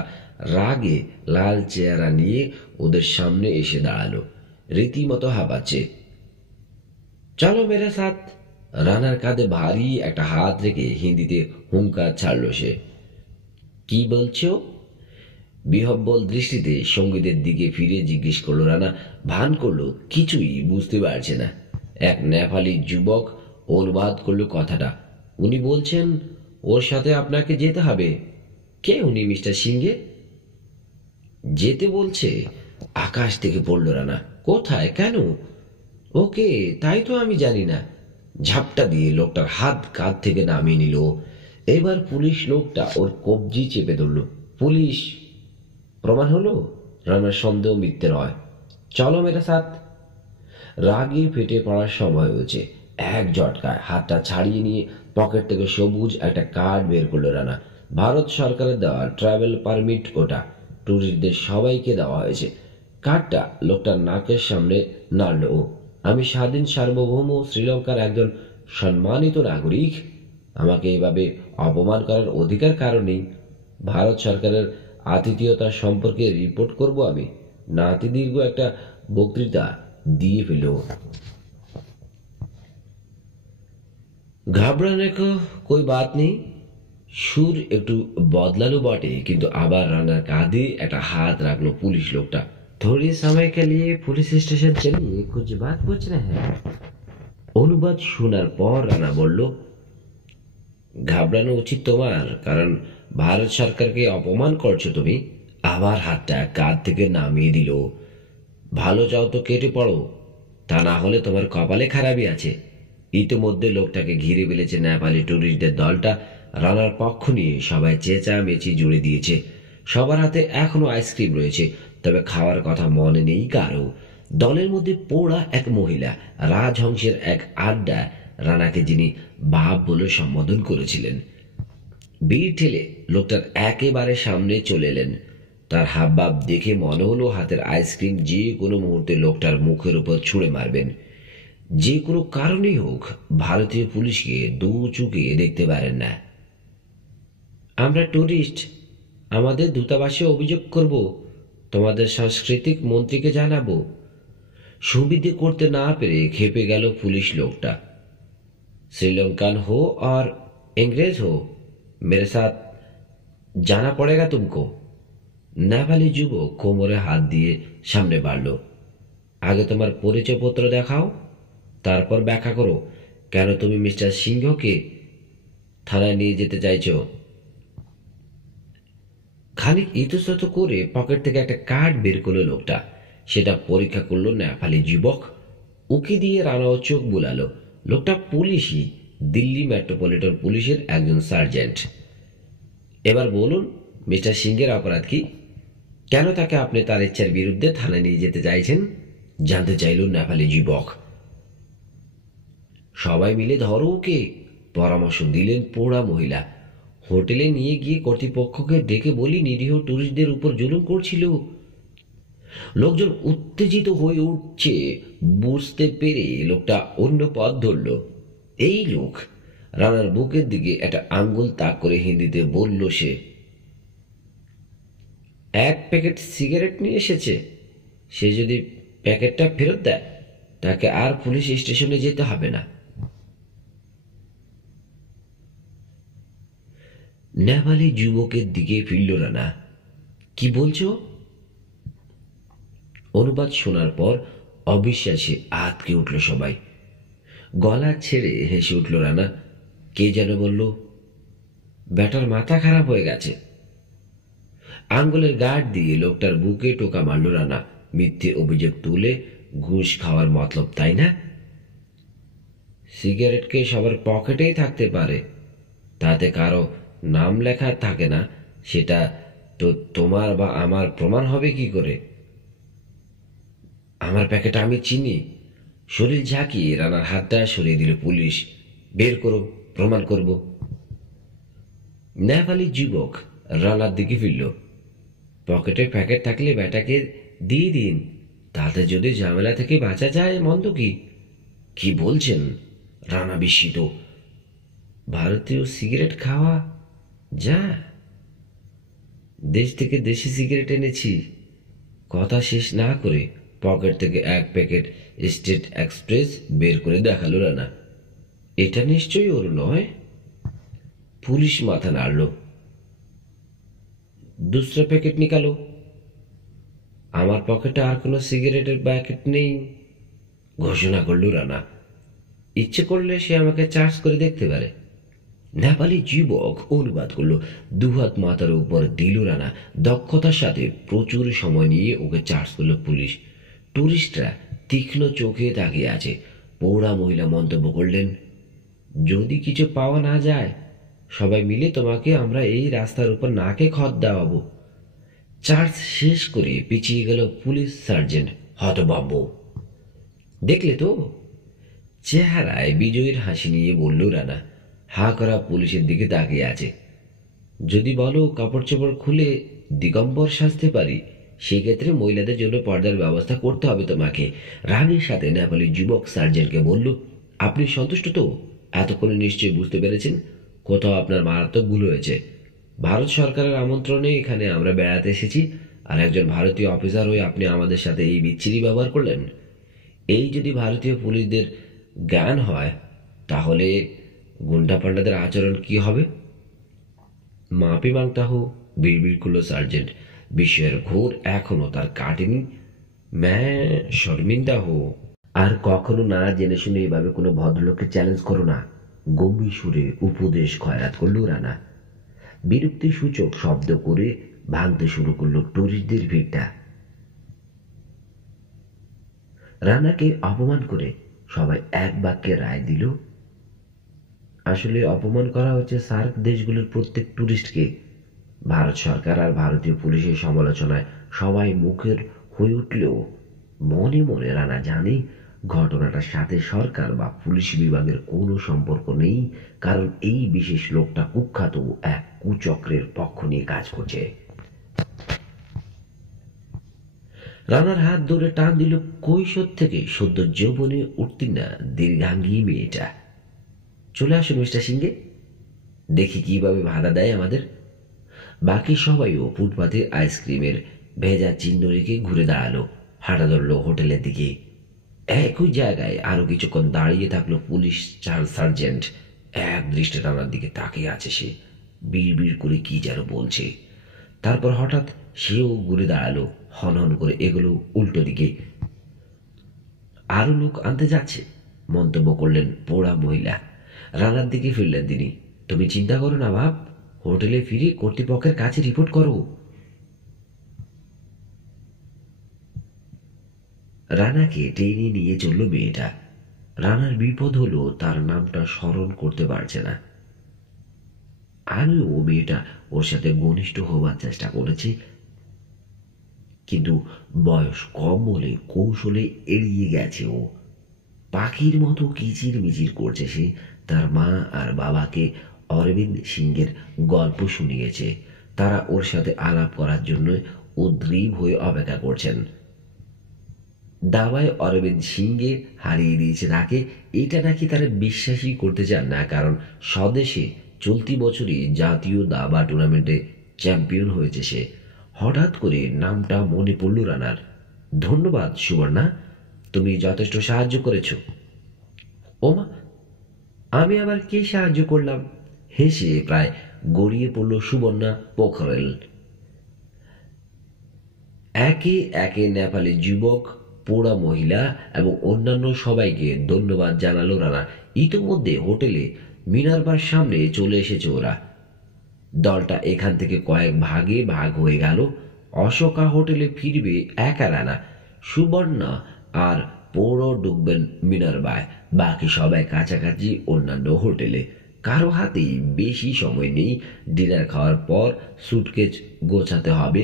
রাগে লাল চেহারা নিয়ে ওদের সামনে এসে দাঁড়ালো। রীতিমতো হাঁপাচ্ছে। চলো মেরে সাথ। রানার কাঁধে ভারী একটা হাত রেখে হিন্দিতে হুঙ্কার ছাড়ল সে। কি বলছো? বিহব্বল দৃষ্টিতে সঙ্গীতের দিকে ফিরে জিজ্ঞেস করলো রানা। ভান করলো কিছুই বুঝতে পারছে না। এক নেপালি যুবক অনুবাদ করলো কথাটা। উনি বলছেন ওর সাথে আপনাকে যেতে হবে। কে উনি মিস্টার সিংহে? যেতে বলছে? আকাশ থেকে পড়ল রানা। কোথায়, কেন? ওকে, তাই তো আমি জানি না। ঝাপটা দিয়ে লোকটার হাত কাঁধ থেকে নামিয়ে নিল। এবার পুলিশ লোকটা ওর কবজি চেপে ধরল। পুলিশ? প্রমাণ হলো রানার সন্দেহ মিথ্যে নয়। চলো মেরে সাথ। রাগে ফেটে পড়ার সময় হয়েছে। এক ঝটকায় হাতটা ছাড়িয়ে নিয়ে পকেট থেকে সবুজ একটা কার্ড বের করলো রানা। ভারত সরকারের দেওয়া ট্রাভেল পারমিট ওটা। ট্যুরিস্টদের সবাইকে দেওয়া হয়েছে। কার্ডটা লোকটার নাকের সামনে নাড়ল ও। আমি স্বাধীন সার্বভৌম শ্রীলঙ্কার একজন সম্মানিত নাগরিক। আমাকে এভাবে অপমান করার অধিকার কারণেই ভারত সরকারের আতিথেয়তা সম্পর্কে রিপোর্ট করব আমি। নাতি দীর্ঘ একটা বক্তৃতা দিয়ে ফেল। ঘাবড়ানে কো কোই বাত নেই। সুর একটু বদলালো বটে, কিন্তু আবার রানার কাঁধে একটা হাত রাখলো পুলিশ লোকটা। थोड़ी समय के लिए पुलिस स्टेशन चलिए, कुछ बात पूछना है। অনুবাদ শোনার পর রানা বলল, ঘাবড়ানো উচিত তোমার, কারণ ভারত সরকারকে অপমান করছো তুমি। আবার হাতটা কাঁধ থেকে নামিয়ে দিল। ভালো চাও তো কেটে পড়ো, তা না হলে তোমার কপালে খারাপই আছে। ইতিমধ্যে লোকটাকে ঘিরে ফেলেছে নেপালি টুরিস্টদের দলটা। রানার পক্ষ নিয়ে সবাই চেঁচামেচি জুড়ে দিয়েছে। সবার হাতে এখনো আইসক্রিম রয়েছে, তবে খাওয়ার কথা মনে নেই কারো। দলের মধ্যে পোড়া এক মহিলা রাজহংসের এক আড্ডা রানাকে যিনি বাপ বলে সম্বোধন করেছিলেন, বীর ঠেলে লোকটার একেবারে সামনে চলে এলেন। তার হাবভাব দেখে মনে হলো হাতের আইসক্রিম যে কোনো মুহূর্তে লোকটার মুখের উপর ছুঁড়ে মারবেন। যে কোনো কারণেই হোক ভারতীয় পুলিশকে দু চোখে দেখতে পারেন না। আমরা টুরিস্ট, আমাদের দূতাবাসে অভিযোগ করব, তোমাদের সাংস্কৃতিক মন্ত্রীকে জানাবো। সুবিধে করতে না পেরে খেপে গেল পুলিশ লোকটা। श्रीलंकन हो और अंग्रेज हो, मेरे साथ जाना पड़ेगा तुमको। নেপালি যুবক কোমরে হাত দিয়ে সামনে বাড়ল। আগে তোমার পরিচয়পত্র দেখাও, তারপর ব্যাখ্যা করো কেন তুমি মিস্টার সিংহকে থানায় নিয়ে যেতে চাইছো। খানিক ইতস্তত করে পকেট থেকে একটা কার্ড বের করলো লোকটা। সেটা পরীক্ষা করলো নেপালি যুবক। উকি দিয়ে রানাও চোখ বুলালো। লোকটা পুলিশই, দিল্লি মেট্রোপলিটন পুলিশের একজন সার্জেন্ট। এবার বলুন মিস্টার সিংহের অপরাধ কি? কেন তাকে আপনি তার ইচ্ছার বিরুদ্ধে থানায় নিয়ে যেতে চাইছেন? জানতে চাইল নেপালি যুবক। সবাই মিলে ধরো ওকে, পরামর্শ দিলেন পোড়া মহিলা। হোটেলে নিয়ে গিয়ে কর্তৃপক্ষকে ডেকে বলি নিরীহ টুরিস্টদের উপর জুলুম করছিল। লোকজন উত্তেজিত হয়ে উঠছে বুঝতে পেরে লোকটা অন্য পথ ধরল। এই লোক রানার বুকের দিকে একটা আঙ্গুল তাক করে হিন্দিতে বলল সে, এক প্যাকেট সিগারেট নিয়ে এসেছে। সে যদি প্যাকেটটা ফেরত দেয় তাকে আর পুলিশ স্টেশনে যেতে হবে না। নেপালি যুবকের দিকে ফিরল রানা। কি বলছো? অনুবাদ শোনার পর অবিশ্বাসে আঁতকে উঠল সবাই। গলা ছেড়ে হেসে উঠল রানা। কে যেন বলল, ব্যাটার মাথা খারাপ হয়ে গেছে। আঙ্গুলের গার্ড দিয়ে লোকটার বুকে টোকা মারল রানা। মিথ্যে অভিযোগ তুলে ঘুষ খাওয়ার মতলব, তাই না? সিগারেটকে সবার পকেটেই থাকতে পারে, তাতে কারো নাম লেখা থাকে না, সেটা তো তোমার বা আমার প্রমাণ হবে কি করে? আমার প্যাকেট আমি চিনি। শরীর ঝাঁকিয়ে রানার হাতটা সরিয়ে দিল পুলিশ। বের করো, প্রমাণ করব। নেপালি যুবক রানার দিকে ফিরল। পকেটে প্যাকেট থাকলে ব্যাটাকে দিয়ে দিন, তাতে যদি ঝামেলা থেকে বাঁচা যায় মন্দ কি? কি বলছেন? রানা বিস্মিত। ভারতীয় সিগারেট খাওয়া যা, দেশ থেকে দেশি সিগারেট এনেছি। কথা শেষ না করে পকেট থেকে এক প্যাকেট স্টেট এক্সপ্রেস বের করে দেখালো রানা। এটা নিশ্চয়ই ওর নয়। পুলিশ মাথা নাড়ল। दूसरा প্যাকেট নিকালো। আমার পকেটে আর কোনো সিগারেটের প্যাকেট নেই, ঘোষণা করল রানা। ইচ্ছে করলে সে আমাকে চার্জ করে দেখতে পারে। নেপালি যুবক অনুবাদ করল। দুহাত মাথার উপর দিল রানা। দক্ষতার সাথে প্রচুর সময় নিয়ে ওকে চার্জ করল পুলিশ। টুরিস্টরা তীক্ষ্ণ চোখে তাকিয়ে আছে। পৌড়া মহিলা মন্তব্য করলেন, যদি কিছু পাওয়া না যায় সবাই মিলে তোমাকে আমরা এই রাস্তার উপর নাকে খত দেওয়াবো। চার্জ শেষ করে পিছিয়ে গেল পুলিশ সার্জেন্ট। হতভম্ব। দেখলে তো? চেহারায় বিজয়ের হাসি নিয়ে বলল রানা। হা করা পুলিশের দিকে তাকিয়ে আছে। যদি বলো কাপড় চোপড় খুলে দিগম্বর সাজতে পারি, সেক্ষেত্রে মহিলাদের জন্য পর্দার ব্যবস্থা করতে হবে তোমাকে। রাগের সাথে নেপালি যুবক সার্জেন্টকে বলল, আপনি সন্তুষ্ট তো? এতক্ষণে নিশ্চয়ই বুঝতে পেরেছেন কোথাও আপনার মারাত্মক ভুল হয়েছে। ভারত সরকারের আমন্ত্রণে এখানে আমরা বেড়াতে এসেছি, আর একজন ভারতীয় অফিসার হয়ে আপনি আমাদের সাথে এই বিচ্ছিরি ব্যবহার করলেন। এই যদি ভারতীয় পুলিশদের জ্ঞান হয়, তাহলে গুন্ডা পান্ডাদের আচরণ কি হবে? মাপি মাংতা হো, বিড়বিড় করলো সার্জেন্ট। বিস্ময়ের ঘোর এখনো তার কাটেনি। ম্যা শর্মিন্দা হো। আর কখনো না জেনে শুনে এভাবে কোনো ভদ্রলোককে চ্যালেঞ্জ করো না, গম্ভীর সুরে উপদেশ খয়রাত করলো রানা। বিরক্তি সূচক শব্দ করে ভাঙতে শুরু করলো টুরিস্টদের ভিড়টা। রানাকে অপমান করে সবাই এক বাক্যে রায় দিল, আসলে অপমান করা হচ্ছে সার্ক দেশগুলোর প্রত্যেক টুরিস্টকে। ভারত সরকার আর ভারতীয় পুলিশের সমালোচনায় সবাই মুখের হয়ে উঠলেও মনে মনে রানা জানে ঘটনাটার সাথে সরকার বা পুলিশ বিভাগের কোনো সম্পর্ক নেই, কারণ এই বিশেষ লোকটা কুখ্যাত এক কুচক্রের পক্ষ নিয়ে কাজ করছে। রানার হাত ধরে টান দিল কৈশোর থেকে সদ্য যৌবনে উত্তীর্ণা দীর্ঘাঙ্গী মেয়েটা। চলে আসুন মিস্টার সিংহে, দেখি কিভাবে ভাড়া দেয় আমাদের। বাকি সবাইও ফুটপাতে আইসক্রিমের ভেজা চিহ্ন রেখে ঘুরে দাঁড়ালো, হাঁটা ধরলো হোটেলের দিকে। একই জায়গায় আরো কিছুক্ষণ দাঁড়িয়ে থাকলো পুলিশ সার্জেন্ট। এক দৃষ্টে রানার দিকে তাকিয়ে আছে সে, বিড় করে কি যেন বলছে। তারপর হঠাৎ সেও ঘুরে দাঁড়ালো, হনহন করে এগুলো উল্টো দিকে। আরো লোক আনতে যাচ্ছে, মন্তব্য করলেন পোড়া মহিলা। রানার দিকে ফিরলেন তিনি। তুমি চিন্তা করো না বাপ, হোটেলে ফিরে কর্তৃপক্ষের কাছে রিপোর্ট করো। রানাকে টেনে নিয়ে চলল মেয়েটা। রানার বিপদ হলো তার নামটা স্মরণ করতে পারছে না। আমিও মেয়েটা ওর সাথে ঘনিষ্ঠ হবার চেষ্টা করেছি, কিন্তু বয়স কম বলে কৌশলে এড়িয়ে গেছে ও। পাখির মতো কিচির মিচির করছে সে। তার মা আর বাবাকে অরবিন্দ সিংহের গল্প শুনিয়েছে। তারা ওর সাথে আলাপ করার জন্য উদ্গ্রীব হয়ে অপেক্ষা করছেন। দাবায় অরবিন্দ সিংহে হারিয়ে দিয়েছে তাকে, এটা নাকি তারা বিশ্বাসই করতে চান না, কারণ স্বদেশে চলতি বছরই জাতীয় দাবা টুর্নামেন্টে চ্যাম্পিয়ন হয়েছে সে। হঠাৎ করে নামটা মনে পড়ল রানার। ধন্যবাদ সুবর্ণা, তুমি যথেষ্ট সাহায্য করেছ। ওমা, আমি আবার কি সাহায্য করলাম? হেসে প্রায় গড়িয়ে পড়ল সুবর্ণা পোখরেল। একে একে নেপালি যুবক, পোড়া মহিলা এবং অন্যান্য সবাইকে ধন্যবাদ জানালো রানা। ইতিমধ্যে হোটেলে মিনারবার সামনে চলে এসেছে ওরা। দলটা এখান থেকে কয়েক ভাগে ভাগ হয়ে গেল। অশোকা হোটেলে ফিরবে একা রানা, সুবর্ণা আর পৌর ঢুকবেন মিনারবায়। বাকি সবাই কাছাকাছি অন্যান্য হোটেলে। কারো হাতেই বেশি সময় নেই। ডিনার খাওয়ার পর সুটকেস গোছাতে হবে,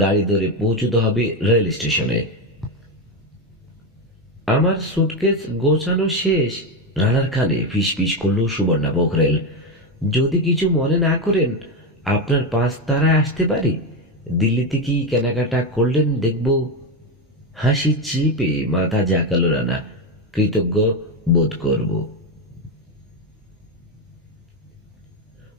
গাড়ি ধরে পৌঁছতে হবে রেল স্টেশনে। আমার সুটকেস গোছানো শেষ, রানার কানে ফিস করল সুবর্ণা পোখরেল। যদি কিছু মনে না করেন, আপনার 5 তারায় আসতে পারি? দিল্লিতে কি কেনাকাটা করলেন দেখব। হাসি চিপে মাথা ঝাঁকালো রানা। কৃতজ্ঞ বোধ করব।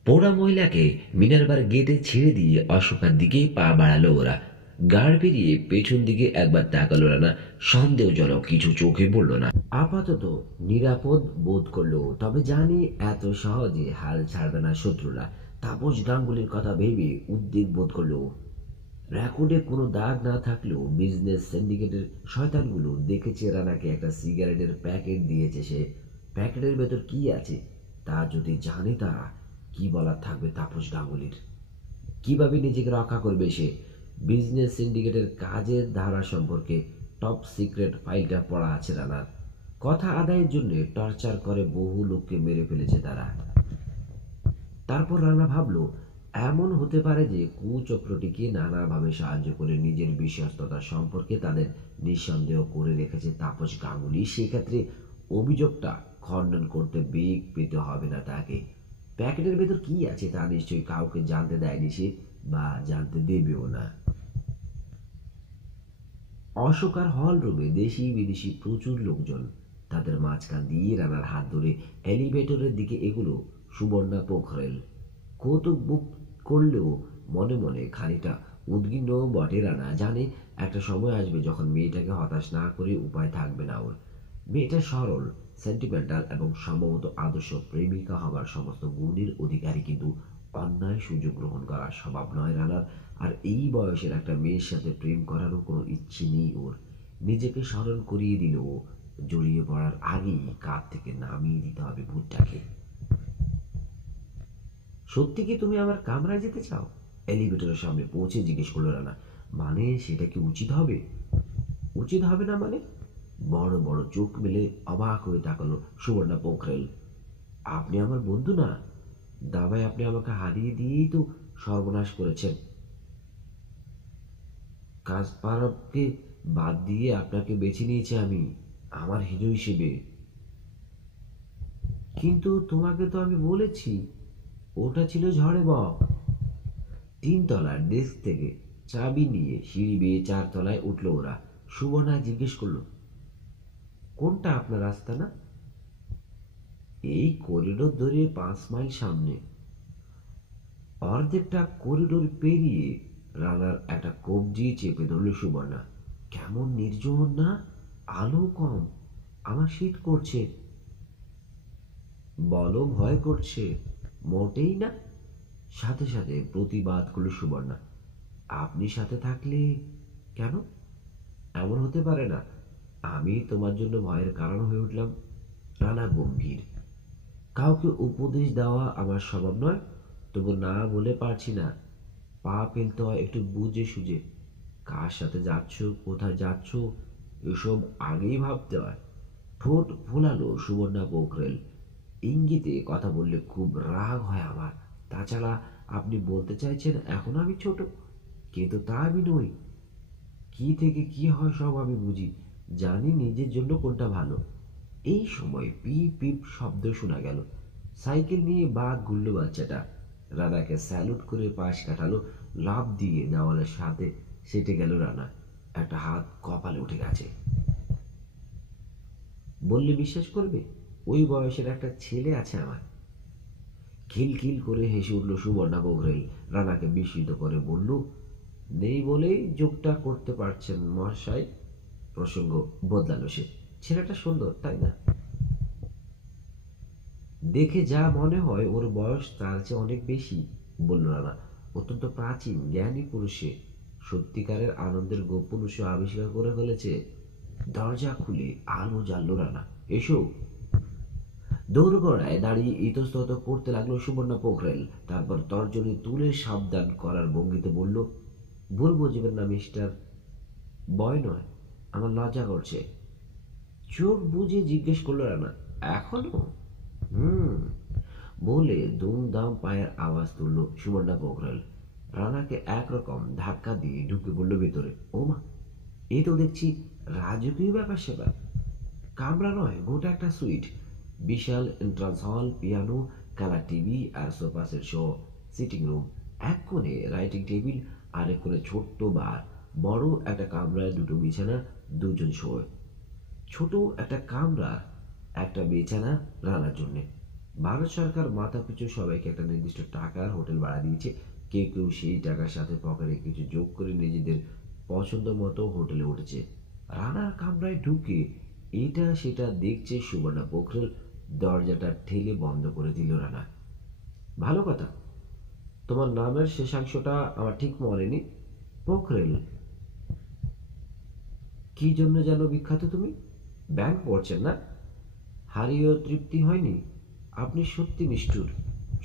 পোড়া মহিলাকে মিনারবার গেটে ছেড়ে দিয়ে অশোকার দিকে পা বাড়ালো ওরা। গাড় পেরিয়ে পেছন দিকে একবার তাকালো রানা। সন্দেহজনক কিছু চোখে পড়ল না। আপাতত নিরাপদ বোধ করলো, তবে জানি এত সহজে হাল ছাড়বে না শত্রুরা। তাপস গাঙ্গুলির কথা ভেবে উদ্বেগ বোধ করলো। রেকর্ডে কোনো দাগ না থাকলেও বিজনেস সিন্ডিকেটের শয়তানগুলো দেখেছে রানাকে একটা সিগারেটের প্যাকেট দিয়েছে। সে প্যাকেটের ভেতর কি আছে তা যদি জানে তারা, কি বলার থাকবে তাপস গাঙ্গুলির? কিভাবে নিজেকে রক্ষা করবে সে? বিজনেস সিন্ডিকেটের কাজের ধারা সম্পর্কে টপ সিক্রেট ফাইলটা পড়া আছে রানার। কথা আদায়ের জন্য টর্চার করে বহু লোককে মেরে ফেলেছে তারা। তারপর রানা ভাবলো, এমন হতে পারে যে কুচক্রটিকে নানাভাবে সাহায্য করে নিজের বিশ্বস্ততা সম্পর্কে তাদের নিঃসন্দেহ করে রেখেছে তাপস গাঙ্গুলি। সেক্ষেত্রে অভিযোগটা খণ্ডন করতে বেগ পেতে হবে না তাকে। প্যাকেটের ভেতর কি আছে তা নিশ্চয়ই কাউকে জানতে দেয়নি সে, বা জানতে দেবেও না। অশোকার হল রুমে দেশি বিদেশি প্রচুর লোকজন। তাদের মাঝখান দিয়ে রানার হাত ধরে এলিভেটরের দিকে এগুলো সুবর্ণা পোখরেল। কৌতুক বুক করলেও মনে মনে খানিকটা উদ্বিগ্ন বটে রানা। জানে একটা সময় আসবে যখন মেয়েটাকে হতাশ না করে উপায় থাকবে না ওর। মেয়েটা সরল, সেন্টিমেন্টাল এবং সম্ভবত আদর্শ প্রেমিকা হবার সমস্ত গুণের অধিকারী, কিন্তু অন্যায় সুযোগ গ্রহণ করার স্বভাব নয় রানার। আর এই বয়সের একটা মেয়ের সাথে প্রেম করারও কোনো ইচ্ছে নেই ওর। নিজেকে স্মরণ করিয়ে দিল ও, জড়িয়ে পড়ার আগেই কাঁধ থেকে নামিয়ে দিতে হবে ভূতটাকে। সত্যি কি তুমি আমার কামরায় যেতে চাও? এলিভেটরের সামনে পৌঁছে জিজ্ঞেস করলো রানা। মানে সেটা কি উচিত হবে? উচিত হবে না মানে? বড় বড় চোখ মেলে অবাক হয়ে তাকালো সুবর্ণা পোখরেল। আপনি আমার বন্ধু না? দাবায় আপনি আমাকে হারিয়ে দিয়েই তো সর্বনাশ করেছেন। কাসপারভকে বাদ দিয়ে আপনাকে বেছে নিয়েছি আমি আমার হিরো হিসেবে। কিন্তু তোমাকে তো আমি বলেছি ওটা ছিল ঝড়ে বক। 3 তলার ডেস্ক থেকে চাবি নিয়ে সিঁড়ি বেয়ে 4 তলায় উঠলো ওরা। সুবর্ণা জিজ্ঞেস করলো, কোনটা আপনার রাস্তা না? এই করিডোর ধরে 5 মাইল সামনে। অর্ধেকটা করিডোর পেরিয়ে রানার একটা কবজি চেপে ধরল সুবর্ণা। কেমন নির্জন না, আলো কম, আমার শীত করছে। বলো ভয় করছে? মোটেই না। সাথে সাথে প্রতিবাদ করল সুবর্ণা। আপনি সাথে থাকলে? কেন? এমন হতে পারে না আমি তোমার জন্য ভয়ের কারণ হয়ে উঠলাম। রানা গম্ভীর। কাউকে উপদেশ দেওয়া আমার স্বভাব নয়, তবু না বলে পারছি না। পা ফেলতে হয় একটু বুঝে সুঝে। কার সাথে যাচ্ছ, কোথায় যাচ্ছ, এসব আগেই ভাবতে হয়। ঠোঁট ফোলালো সুবর্ণা পোখরেল। ইঙ্গিতে কথা বললে খুব রাগ হয় আমার। তাছাড়া আপনি বলতে চাইছেন এখন আমি ছোট, কিন্তু তা আমি নই। কি থেকে কি হয় সব আমি বুঝি, জানি নিজের জন্য কোনটা ভালো। এই সময় পিপ পিপ শব্দ শোনা গেল। সাইকেল নিয়ে বাঘ ঘুরল বাচ্চাটা। রানাকে স্যালুট করে পাশ কাটালো। লাফ দিয়ে দেওয়ালের সাথে সেটে গেল রানা। একটা হাত কপালে উঠে গেছে। বললে বিশ্বাস করবে, ওই বয়সের একটা ছেলে আছে আমার। খিলখিল করে হেসে উঠল সুবর্ণা পোখরেল। রানাকে বিস্মিত করে বলল, নেই বলেই যোগটা করতে পারছেন মহাশয়। প্রসঙ্গ বদলালো সে। ছেলেটা সুন্দর তাই না? দেখে যা মনে হয় ওর বয়স তার চেয়ে অনেক বেশি, বলল রানা। অত্যন্ত প্রাচীন জ্ঞানী পুরুষে সত্যিকারের আনন্দের গোপন উৎস আবিষ্কার করে ফেলেছে। দরজা খুলে আলো জ্বাললো রানা। এসো। দৌড়গড়ায় দাঁড়িয়ে ইতস্তত করতে লাগলো সুবর্ণা পোখরেল। তারপর তর্জনী তুলে সাবধান করার ভঙ্গিতে বলল, ভুল বুঝবেন না মিস্টার, ভয় নয়, আমার লজ্জা করছে। চোখ বুঝে জিজ্ঞেস করলো রানা, এখনো? হুম বলে দুমদাম পায়ের আওয়াজ তুলল সুবর্ণা পোখরেল। রানাকে একরকম ধাক্কা দিয়ে ঢুকে পড়ল ভেতরে। ওমা, এ তো দেখছি রাজকীয় ব্যাপার সেবা। কামরা নয়, গোটা একটা সুইট। বিশাল এন্ট্রান্স হল, পিয়ানো, কালার টিভি আর সোফা সেট সহ সিটিং রুম। এক কোণে রাইটিং টেবিল, আরেক কোণে ছোট্ট বার। বড় একটা কামরায় 2টো বিছানা, 2জন শোয়। ছোট একটা কামরা, একটা বিছানা রানার জন্যে। ভারত সরকার মাথা পিছু সবাইকে একটা নির্দিষ্ট টাকার হোটেল ভাড়া দিয়েছে। কেউ কেউ সেই টাকার সাথে পকেটে কিছু যোগ করে নিজেদের পছন্দ মতো হোটেলে উঠেছে। রানার কামরায় ঢুকে এটা সেটা দেখছে সুবর্ণা পোখরেল। দরজাটা ঠেলে বন্ধ করে দিল রানা। ভালো কথা, তোমার নামের শেষাংশটা আমার ঠিক মনে নেই। পোখরেল কি জন্য যেন বিখ্যাত তুমি? ব্যাংক পড়ছেন না? হারিয়েও তৃপ্তি হয়নি? আপনি সত্যি নিষ্ঠুর।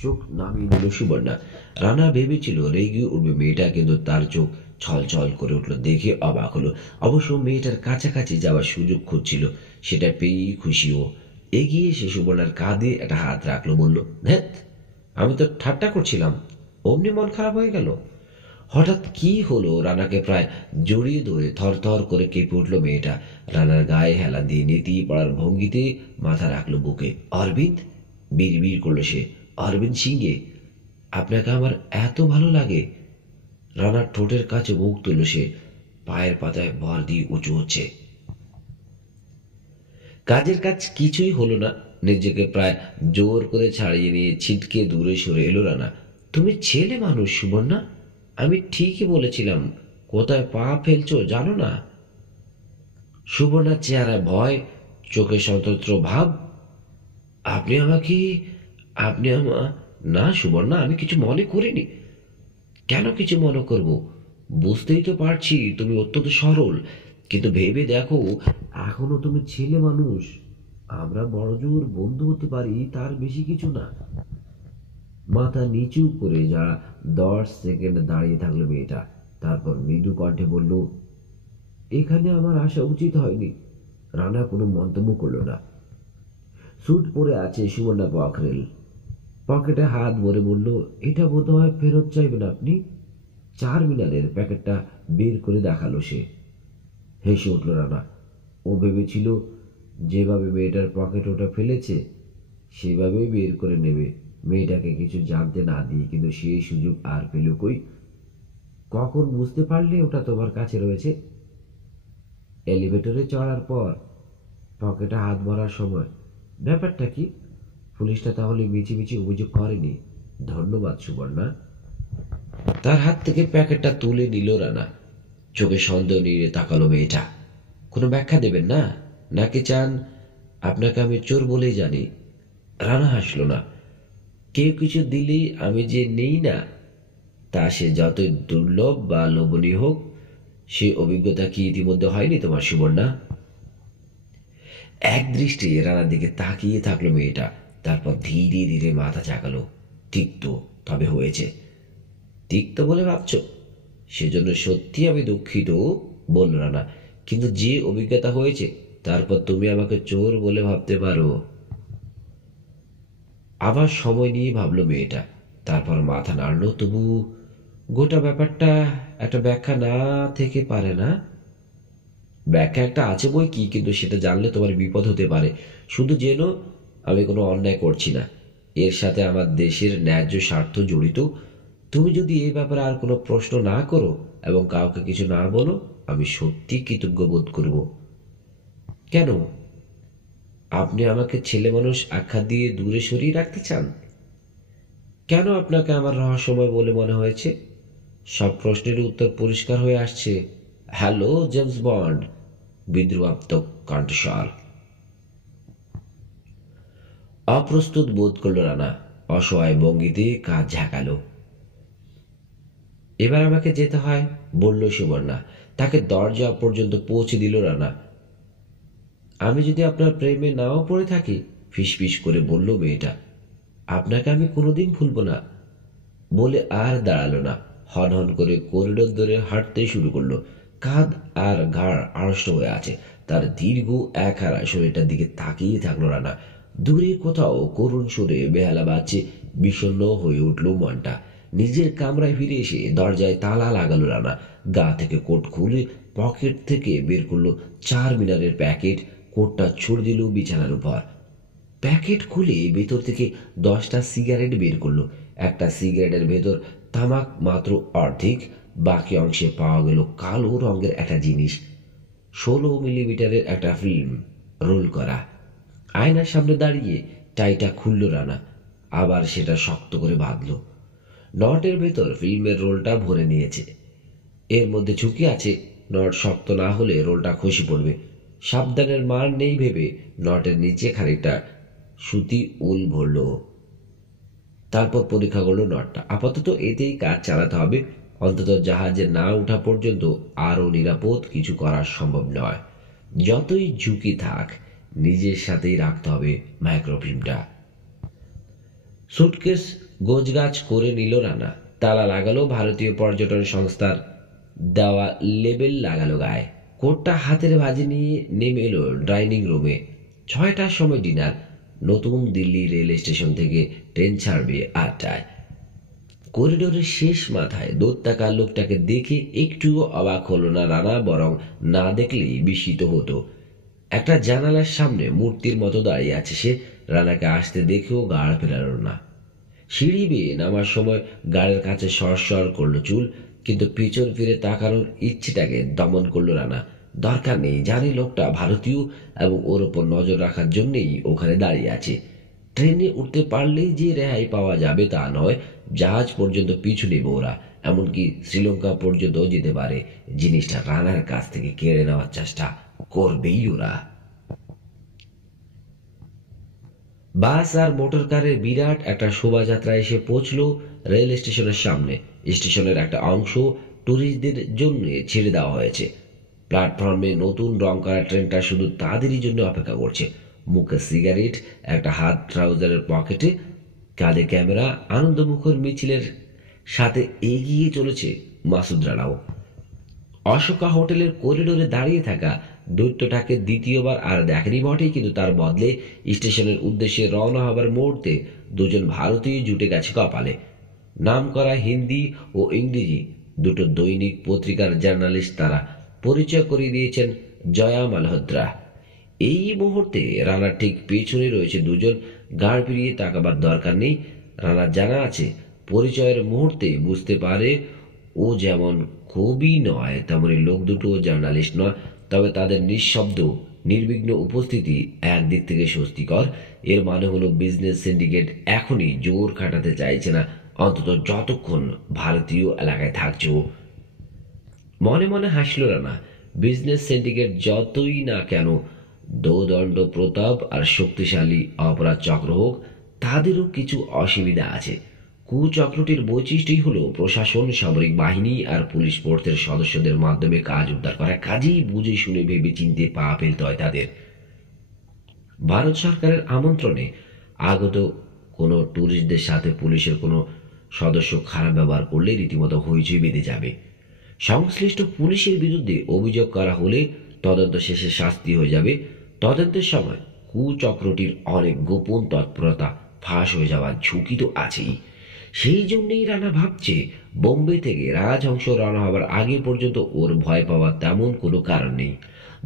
চোখ নামিয়ে নিল সুবর্ণা। রানা ভেবেছিল রেগে উঠবে মেয়েটা, কিন্তু তার চোখ ছল ছল করে উঠল দেখে অবাক হলো। অবশ্য মেয়েটার কাছাকাছি যাওয়ার সুযোগ খুঁজছিল, সেটা পেয়েই খুশি ও। এগিয়ে এসে সুবর্ণার কাঁধে একটা হাত রাখলো, বলল, ধ্যাত, আমি তো ঠাট্টা করছিলাম, অমনি মন খারাপ হয়ে গেল। হঠাৎ কি হলো? রানাকে প্রায় জড়িয়ে ধরে থরথর করে কেঁপে উঠল মেয়েটা। রানার গায়ে হেলা দিয়ে নেতিয়ে পড়ার ভঙ্গিতে মাথা রাখলো বুকে। অরবিন্দ, বিড় করলো সে, অরবিন্দ সিংহে, আপনাকে আমার এত ভালো লাগে? রানার ঠোঁটের কাছে মুখ তুলল সে। পায়ের পাতায় ভর দিয়ে উঁচু হচ্ছে। কাজের কাজ কিছুই হলো না। নিজেকে প্রায় জোর করে ছাড়িয়ে নিয়ে ছিটকে দূরে সরে এলো রানা। তুমি ছেলে মানুষ সুবর্ণা, আমি ঠিকই বলেছিলাম। কোথায় পা ফেলছো জানো না? সুবর্ণার চেহারায় ভয়, চোখে স্বতন্ত্র ভাব। আপনি আমাকে আপনি আমা না সুবর্ণা, আমি কিছু মনে করিনি। কেন কিছু মনে করব? বুঝতেই তো পারছি তুমি অত্যন্ত সরল, কিন্তু ভেবে দেখো, এখনো তুমি ছেলে মানুষ। আমরা বড়জোর বন্ধু হতে পারি, তার বেশি কিছু না। মাথা নিচু করে যা 10 সেকেন্ড দাঁড়িয়ে থাকলো মেয়েটা, তারপর মৃদু কণ্ঠে বলল, এখানে আমার আসা উচিত হয়নি। রানা কোনো মন্তব্য করল না। স্যুট পরে আছে সুবর্ণা পোখরেল। পকেটে হাত ভরে বলল, এটা বোধ হয় ফেরত চাইবেন আপনি। 4 মিনারের প্যাকেটটা বের করে দেখালো সে। হেসে উঠল রানা। ও ভেবেছিল যেভাবে মেয়েটার পকেট ওটা ফেলেছে সেভাবেই বের করে নেবে, মেয়েটাকে কিছু জানতে না দিয়ে। কিন্তু সেই সুযোগ আর পেল কই? কখন বুঝতে পারলে ওটা তোমার কাছে রয়েছে? এলিভেটরে চড়ার পর, পকেটে হাত ভরার সময়। ব্যাপারটা কি? পুলিশটা তাহলে মিছিমিছি অভিযোগ করেনি। ধন্যবাদ সুবর্ণা। তার হাত থেকে প্যাকেটটা তুলে নিল রানা। চোখে সন্দেহ নিয়ে তাকালো মেয়েটা। কোনো ব্যাখ্যা দেবেন না, নাকি চান আপনাকে আমি চোর বলেই জানি? রানা হাসল না। কেউ কিছু দিলেই আমি যে নেই না, তা সে যতই দুর্লভ বা লোভনীয় হোক, সে অভিজ্ঞতা কি ইতিমধ্যে হয়নি তোমার সুবর্ণা? এক দৃষ্টি রানার দিকে তাকিয়ে থাকলো মেয়েটা, তারপর ধীরে ধীরে মাথা ঝাঁকালো। ঠিক তো, তবে হয়েছে। তিক্ত বলে ভাবছ? সেজন্য সত্যি আমি দুঃখিত, বলল রানা। কিন্তু যে অভিজ্ঞতা হয়েছে, তারপর তুমি আমাকে চোর বলে ভাবতে পারো? আবার সময় নিয়ে ভাবলো মেয়েটা, তারপর মাথা নাড়ল। তবু গোটা ব্যাপারটা একটা ব্যাখ্যা না থেকে পারে না? ব্যাখ্যা একটা আছে বই কি, কিন্তু সেটা জানলে তোমার বিপদ হতে পারে। শুধু যেন আমি কোনো অন্যায় করছি না, এর সাথে আমার দেশের ন্যায্য স্বার্থ জড়িত। তুমি যদি এই ব্যাপারে আর কোনো প্রশ্ন না করো এবং কাউকে কিছু না বলো, আমি সত্যি কৃতজ্ঞ বোধ করব। কেন? আপনি আমাকে ছেলে মানুষ আখ্যা দিয়ে দূরে সরিয়ে রাখতে চান? কেন আপনাকে আমার রহস্যময় বলে মনে হয়েছে? সব প্রশ্নের উত্তর পরিষ্কার হয়ে আসছে। হ্যালো জেমস বন্ড, বিদ্রুপাত্মক কণ্ঠস্বর। অপ্রস্তুত বোধ করল রানা। অসহায় ভঙ্গিতে কাজ ঝাঁকালো। এবার আমাকে যেতে হয়, বলল সুবর্ণা। তাকে দরজা পর্যন্ত পৌঁছে দিল রানা। আমি যদি আপনার প্রেমে নাও পড়ে থাকি, ফিসফিস করে বলল মেয়েটা, আপনাকে আমি কোনোদিন ভুলব না। বলে আর দাঁড়ালো না, হনহন করে করিডোর ধরে হাঁটতে শুরু করলো। কাঁধ আর ঘাড় আড়ষ্ট হয়ে আছে। তার দীর্ঘ একহারা শরীরটার দিকে তাকিয়ে থাকলো রানা। দূরে কোথাও করুণ সুরে বেহালা বাজছে। বিষণ্ণ হয়ে উঠল মনটা। নিজের কামরায় ফিরে এসে দরজায় তালা লাগালো রানা। গা থেকে কোট খুলে পকেট থেকে বের করলো 4 মিনারের প্যাকেট। কোটটা ছুড়ে দিল বিছানার উপর। প্যাকেট খুলে ভেতর থেকে 10টা সিগারেট বের করলো। একটা সিগারেটের ভেতর তামাক মাত্র অর্ধেক, বাকি অংশে পাওয়া গেল কালো রঙের একটা জিনিস। 16 মিলিমিটারের একটা ফিল্ম, রোল করা। আয়নার সামনে দাঁড়িয়ে টাইটা খুলল রানা, আবার সেটা শক্ত করে বাঁধল। নটের ভেতর ফিল্মের রোলটা ভরে নিয়েছে। এর মধ্যে ঝুঁকি আছে, নট শক্ত না হলে রোলটা খসে পড়বে। সাবধানের মার নেই ভেবে নটের নিচে খানিকটা সুতি উল ভরল, তারপর পরীক্ষা করলো নটটা। আপাতত এতেই কাজ চালাতে হবে, অন্তত জাহাজে না ওঠা পর্যন্ত আরও নিরাপদ কিছু করা সম্ভব নয়। যতই ঝুঁকি থাক নিজের সাথেই রাখতে হবে মাইক্রোফিল্মটা। সুটকেস গোছগাছ করে নিল রানা, তালা লাগালো, ভারতীয় পর্যটন সংস্থার দেওয়া লেবেল লাগালো গায়ে, কোটটা হাতের ভাঁজে নিয়ে নেমে এলো ডাইনিং রুমে। 6টার সময় ডিনার। নতুন দিল্লি রেল স্টেশন থেকে ট্রেন ছাড়বে 8টায়। করিডোরের শেষ মাথায় দৈত্যাকার লোকটাকে দেখে একটুও অবাক হলো না রানা, বরং না দেখলেই বিস্মিত হতো। একটা জানালার সামনে মূর্তির মতো দাঁড়িয়ে আছে সে। রানাকে আসতে দেখেও গাড় ফেরালো না। সিঁড়ি বেয়ে নামার সময় গাড়ির কাছে সরসর করলো চুল, কিন্তু পিছন ফিরে তাকানোর ইচ্ছেটাকে দমন করলো রানা। দরকার নেই, জানে লোকটা ভারতীয় এবং ওর ওপর নজর রাখার জন্যই ওখানে দাঁড়িয়ে আছে। ট্রেনে উঠতে পারলেই যে রেহাই পাওয়া যাবে তা নয়, জাহাজ পর্যন্ত পিছু নেবে ওরা, এমনকি শ্রীলঙ্কা পর্যন্ত যেতে পারে। জিনিসটা রানার কাছ থেকে কেড়ে নেওয়ার চেষ্টা করবেই ওরা। বাস আর মোটর কারের বিরাট একটা শোভাযাত্রা এসে পৌঁছল রেল স্টেশনের সামনে। স্টেশনের একটা অংশ ট্যুরিস্টদের জন্য ছেড়ে দেওয়া হয়েছে। প্ল্যাটফর্মে নতুন রং করা ট্রেনটা শুধু তাদেরই জন্য অপেক্ষা করছে। মুখে সিগারেট, একটা হাত ট্রাউজারের পকেটে, কাঁধে ক্যামেরা, আনন্দমুখর মিছিলের সাথে এগিয়ে চলেছে মাসুদ রানাও। অশোকা হোটেলের করিডোরে দাঁড়িয়ে থাকা দৈত্যটাকে দ্বিতীয়বার আর দেখেনি বটেই, কিন্তু তার বদলে স্টেশনের উদ্দেশ্যে রওনা হবার মুহূর্তে দুজন ভারতীয় জুটে গেছে কপালে। নাম করা হিন্দি ও ইংরেজি দুটো দৈনিক পত্রিকার জার্নালিস্ট তারা। পরিচয় করিয়ে দিয়েছেন জয়া মালহোত্রা। এই মুহূর্তে রানার ঠিক পেছনে রয়েছে দুজন। গাড় ফিরিয়ে তাকাবার দরকার নেই, রানার জানা আছে পরিচয়ের মুহূর্তে বুঝতে পারে ও যেমন কবি নয় তেমনি লোক দুটো জার্নালিস্ট নয়। তবে তাদের নিঃশব্দ নির্বিঘ্ন উপস্থিতি একদিক থেকে স্বস্তিকর। এর মানে হলো বিজনেস সিন্ডিকেট এখনই জোর খাটাতে চাইছে না, অন্তত যতক্ষণ ভারতীয় এলাকায় থাকছে ও। মনে মনে হাসল রানা। বিজনেস সিন্ডিকেট যতই না কেন দোদণ্ড প্রতাপ আর শক্তিশালী অপরাধ চক্র হোক, তাদেরও কিছু অসুবিধা আছে। কুচক্রটির বৈশিষ্ট্যই হলো প্রশাসন, সামরিক বাহিনী আর পুলিশ ফোর্সের সদস্যদের মাধ্যমে কাজ উদ্ধার করা। কাজেই বুঝে শুনে ভেবে চিনতে পা ফেলতে হয় তাদের। ভারত সরকারের আমন্ত্রণে আগত কোনো ট্যুরিস্টদের সাথে পুলিশের কোনো সদস্য খারাপ ব্যবহার করলে রীতিমতো হইচই বেঁধে যাবে। সংশ্লিষ্ট পুলিশের বিরুদ্ধে অভিযোগ করা হলে তদন্ত শেষে শাস্তি হয়ে যাবে। তদন্তের সময় কুচক্রটির অনেক গোপন তৎপরতা ফাঁস হয়ে যাওয়ার ঝুঁকি তো আছেই। সেই জন্যই রানা ভাবছে বোম্বে থেকে রাজহংস রওনা হবার আগে পর্যন্ত ওর ভয় পাওয়ার তেমন কোনো কারণ নেই।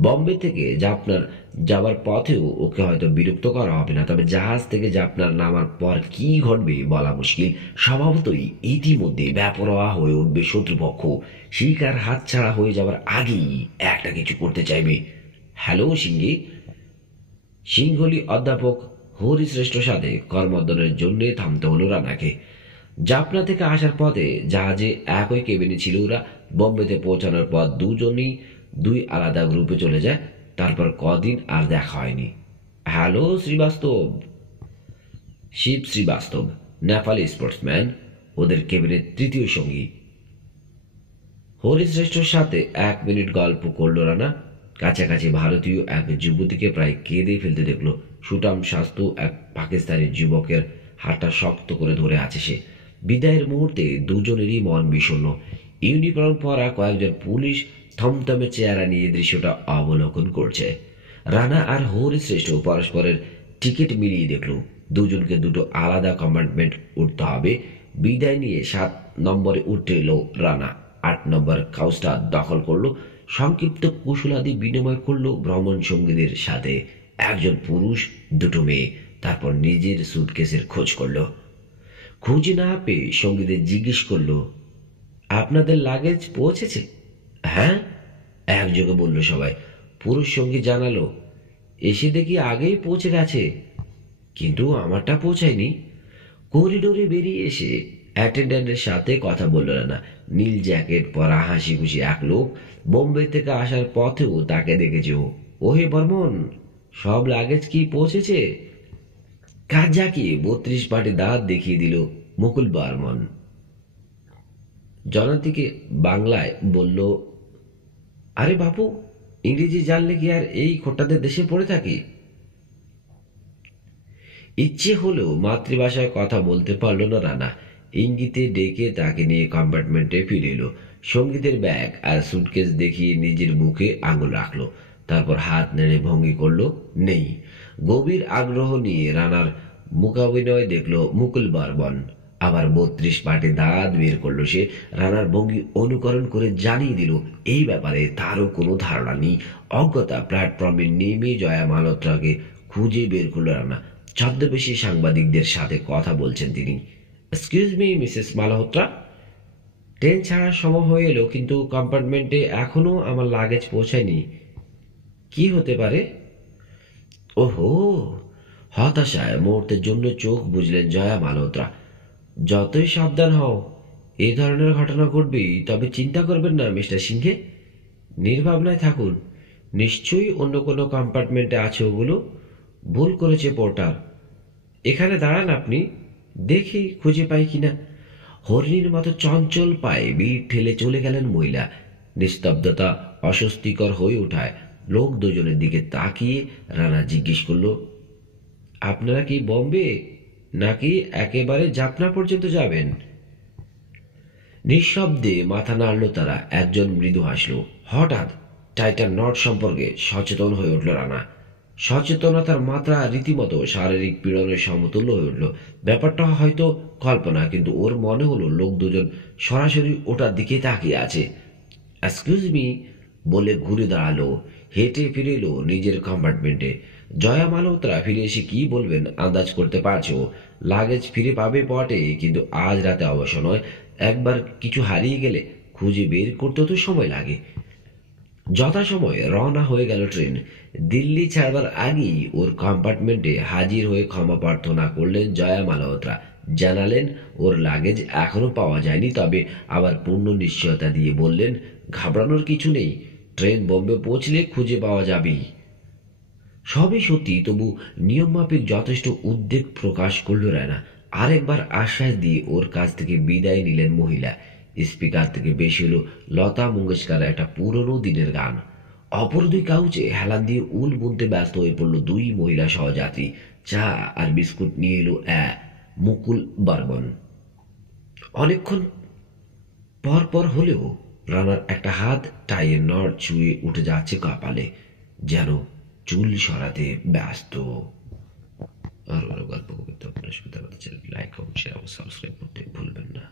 বম্বে থেকে জাফনার যাবার পথেও ওকে হয়তো বিরক্ত করা হবে না, তবে জাহাজ থেকে জাফনার নামার পর কি ঘটবে বলা মুশকিল। স্বভাবতই ইতিমধ্যে বেপরোয়া হয়ে উঠবে শত্রুপক্ষ। শিকার হাতছাড়া হয়ে যাওয়ার আগেই একটা কিছু করতে চাইবে। হ্যালো সিংহি। সিংহলি অধ্যাপক হরিশ্রেষ্ঠর সাথে কর্মোদ্যানের জন্য থামতে হলো রানাকে। জাফনা থেকে আসার পথে জাহাজে একই কেবিনে ছিল ওরা। বোম্বেতে পৌঁছানোর পর দুজনই দুই আলাদা গ্রুপে চলে যায়। তারপর কদিন আর দেখা হয়নি। হ্যালো শ্রীবাস্তব। শিব শ্রীবাস্তব, নেপালি স্পোর্টসম্যান, ওদের কেবিনের তৃতীয় সঙ্গী। হরিশ্রেষ্ঠর সাথে 1 মিনিট গল্প করল রানা। কাছাকাছি ভারতীয় এক যুবতীকে প্রায় কেঁদে ফেলতে দেখলো। সুটাম স্বাস্থ্য এক পাকিস্তানি যুবকের হাতটা শক্ত করে ধরে আছে সে। বিদায়ের মুহূর্তে দুজনেরই মন বিষণ্ণ। ইউনিফর্ম পরা কয়েকজন পুলিশ থমথমে চেহারা নিয়ে দৃশ্যটা অবলোকন করছে। রানা আর হরিশ্রেষ্ঠ পরস্পরের টিকিট মিলিয়ে দেখল। দুজনকে দুটো আলাদা কম্পার্টমেন্ট উঠতে হবে। বিদায় নিয়ে 7 নম্বরে উঠে এলো রানা। 8 নম্বর কাউসটা দখল করলো। সংক্ষিপ্ত কুশলাদি বিনিময় করলো ভ্রমণ সঙ্গীদের সাথে। একজন পুরুষ, দুটো মেয়ে। তারপর নিজের সুটকেসের খোঁজ করলো। খুঁজে না পেয়ে সঙ্গীদের জিজ্ঞেস করলো, আপনাদের লাগেজ পৌঁছেছে? হ্যাঁ, একযোগে বলল সবাই। পুরুষ সঙ্গী জানালো, এসে দেখি আগেই পৌঁছে গেছে, কিন্তু আমারটা পৌঁছায়নি। করিডোরে বেরিয়ে এসে অ্যাটেন্ডেন্টের সাথে কথা বলল না। নীল জ্যাকেট পরা হাসি খুশি এক লোক বোম্বে থেকে আসার পথেও তাকে দেখেছে ও। ওহে বর্মন, সব লাগেজ কি পৌঁছেছে? কাজাকে 32 পাটি দাঁত দেখিয়ে দিল মুকুল বর্মন। জনাতিকে বাংলায় বলল, আরে বাপু, ইংরেজি জানলে কি আর এই খোট্টাদের দেশে পড়ে থাকি? ইচ্ছে হলেও মাতৃভাষায় কথা বলতে পারল না রানা। ইঙ্গিতে ডেকে তাকে নিয়ে কম্পার্টমেন্টে ফিরে এলো। সঙ্গীতের ব্যাগ আর সুটকেস দেখিয়ে নিজের মুখে আঙুল রাখলো, তারপর হাত নেড়ে ভঙ্গি করলো নেই। গভীর আগ্রহ নিয়ে রানার মুখাভিনয় দেখলো মুকুল বর্মন। আবার 32 পাটি দাঁত বের করলো সে। রানার ভঙ্গি অনুকরণ করে জানিয়ে দিল এই ব্যাপারে তারও কোনো ধারণা নেই। অজ্ঞতা প্ল্যাটফর্মে নেমে জয়া মালহোত্রাকে খুঁজে বের করলো রানা। ছদ্মবেশী সাংবাদিকদের সাথে কথা বলছেন তিনি। Excuse me Mrs Malhotra, train ছাড়ার সময় হয়ে এলো, কিন্তু কম্পার্টমেন্টে এখনো আমার লাগেজ পৌঁছায়নি। কি হতে পারে? ওহো! হতাশায় মুহূর্তের জন্য চোখ বুঝলেন জয়া মালহোত্রা। যতই সাবধান হও, এই ধরনের ঘটনা ঘটবেই। তবে চিন্তা করবেন না মিস্টার সিংহে, নির্ভাবনায় থাকুন। নিশ্চয়ই অন্য কোনো কম্পার্টমেন্টে আছে ওগুলো। ভুল করেছে পোর্টার। এখানে দাঁড়ান আপনি, দেখি খুঁজে পাই কিনা। হরিণীর মতো চঞ্চল পায়ে ভিড় ঠেলে চলে গেলেন মহিলা। নিস্তব্ধতা অস্বস্তিকর হয়ে ওঠায় লোক দুজনের দিকে তাকিয়ে রানা জিজ্ঞেস করলো, আপনারা কি বোম্বে নাকি একেবারে জাফনা পর্যন্ত যাবেন? নিঃশব্দে মাথা নাড়ল তারা। একজন মৃদু হাসল। হঠাৎ টাইটান নট সম্পর্কে সচেতন হয়ে উঠল রানা। সচেতনতার মাত্রা রীতিমতো শারীরিক পীড়নের সমতুল্য হয়ে উঠল। ব্যাপারটা হয়তো কল্পনা, কিন্তু ওর মনে হলো লোক দুজন সরাসরি ওটার দিকে তাকিয়ে আছে। এক্সকিউজ মি বলে ঘুরে দাঁড়ালো, হেঁটে ফিরে এলো নিজের কম্পার্টমেন্টে। জয়া মালহোত্রা ফিরে এসে কি বলবেন আন্দাজ করতে পারছে ও। লাগেজ ফিরে পাবে বটে, কিন্তু আজ রাতে অবশ্য নয়। একবার কিছু হারিয়ে গেলে খুঁজে বের করতে তো সময় লাগে। যথাসময়ে রওনা হয়ে গেল ট্রেন। দিল্লি ছাড়বার আগেই ওর কম্পার্টমেন্টে হাজির হয়ে ক্ষমা প্রার্থনা করলেন জয়া মালহোত্রা। জানালেন ওর লাগেজ এখনো পাওয়া যায়নি, তবে আবার পূর্ণ নিশ্চয়তা দিয়ে বললেন, ঘাবড়ানোর কিছু নেই, ট্রেন বোম্বে পৌঁছলে খুঁজে পাওয়া যাবেই। সবই সত্যি, তবু নিয়মমাফিক যথেষ্ট উদ্বেগ প্রকাশ করল রানা। আরেকবার আশ্বাস দিয়ে ওর কাছ থেকে বিদায় নিলেন মহিলা। স্পিকার থেকে বেশি হলো লতা মঙ্গেশকরের একটা পুরনো দিনের গান। অপর দুই কাউচে হেলান দিয়ে উল বুনতে ব্যস্ত হয়ে পড়ল দুই মহিলা সহযাত্রী। চা আর বিস্কুট নিয়ে এলো মুকুল বর্মন। অনেকক্ষণ পর পর হলেও রানার একটা হাত টাইয়ের নট ছুঁয়ে উঠে যাচ্ছে কপালে, যেন চুল সরাতে ব্যস্ত। আর গল্প কবিতা আপনার সুবিধা লাইক, কমেন্ট, শেয়ার ও সাবস্ক্রাইব করতে ভুলবেন না।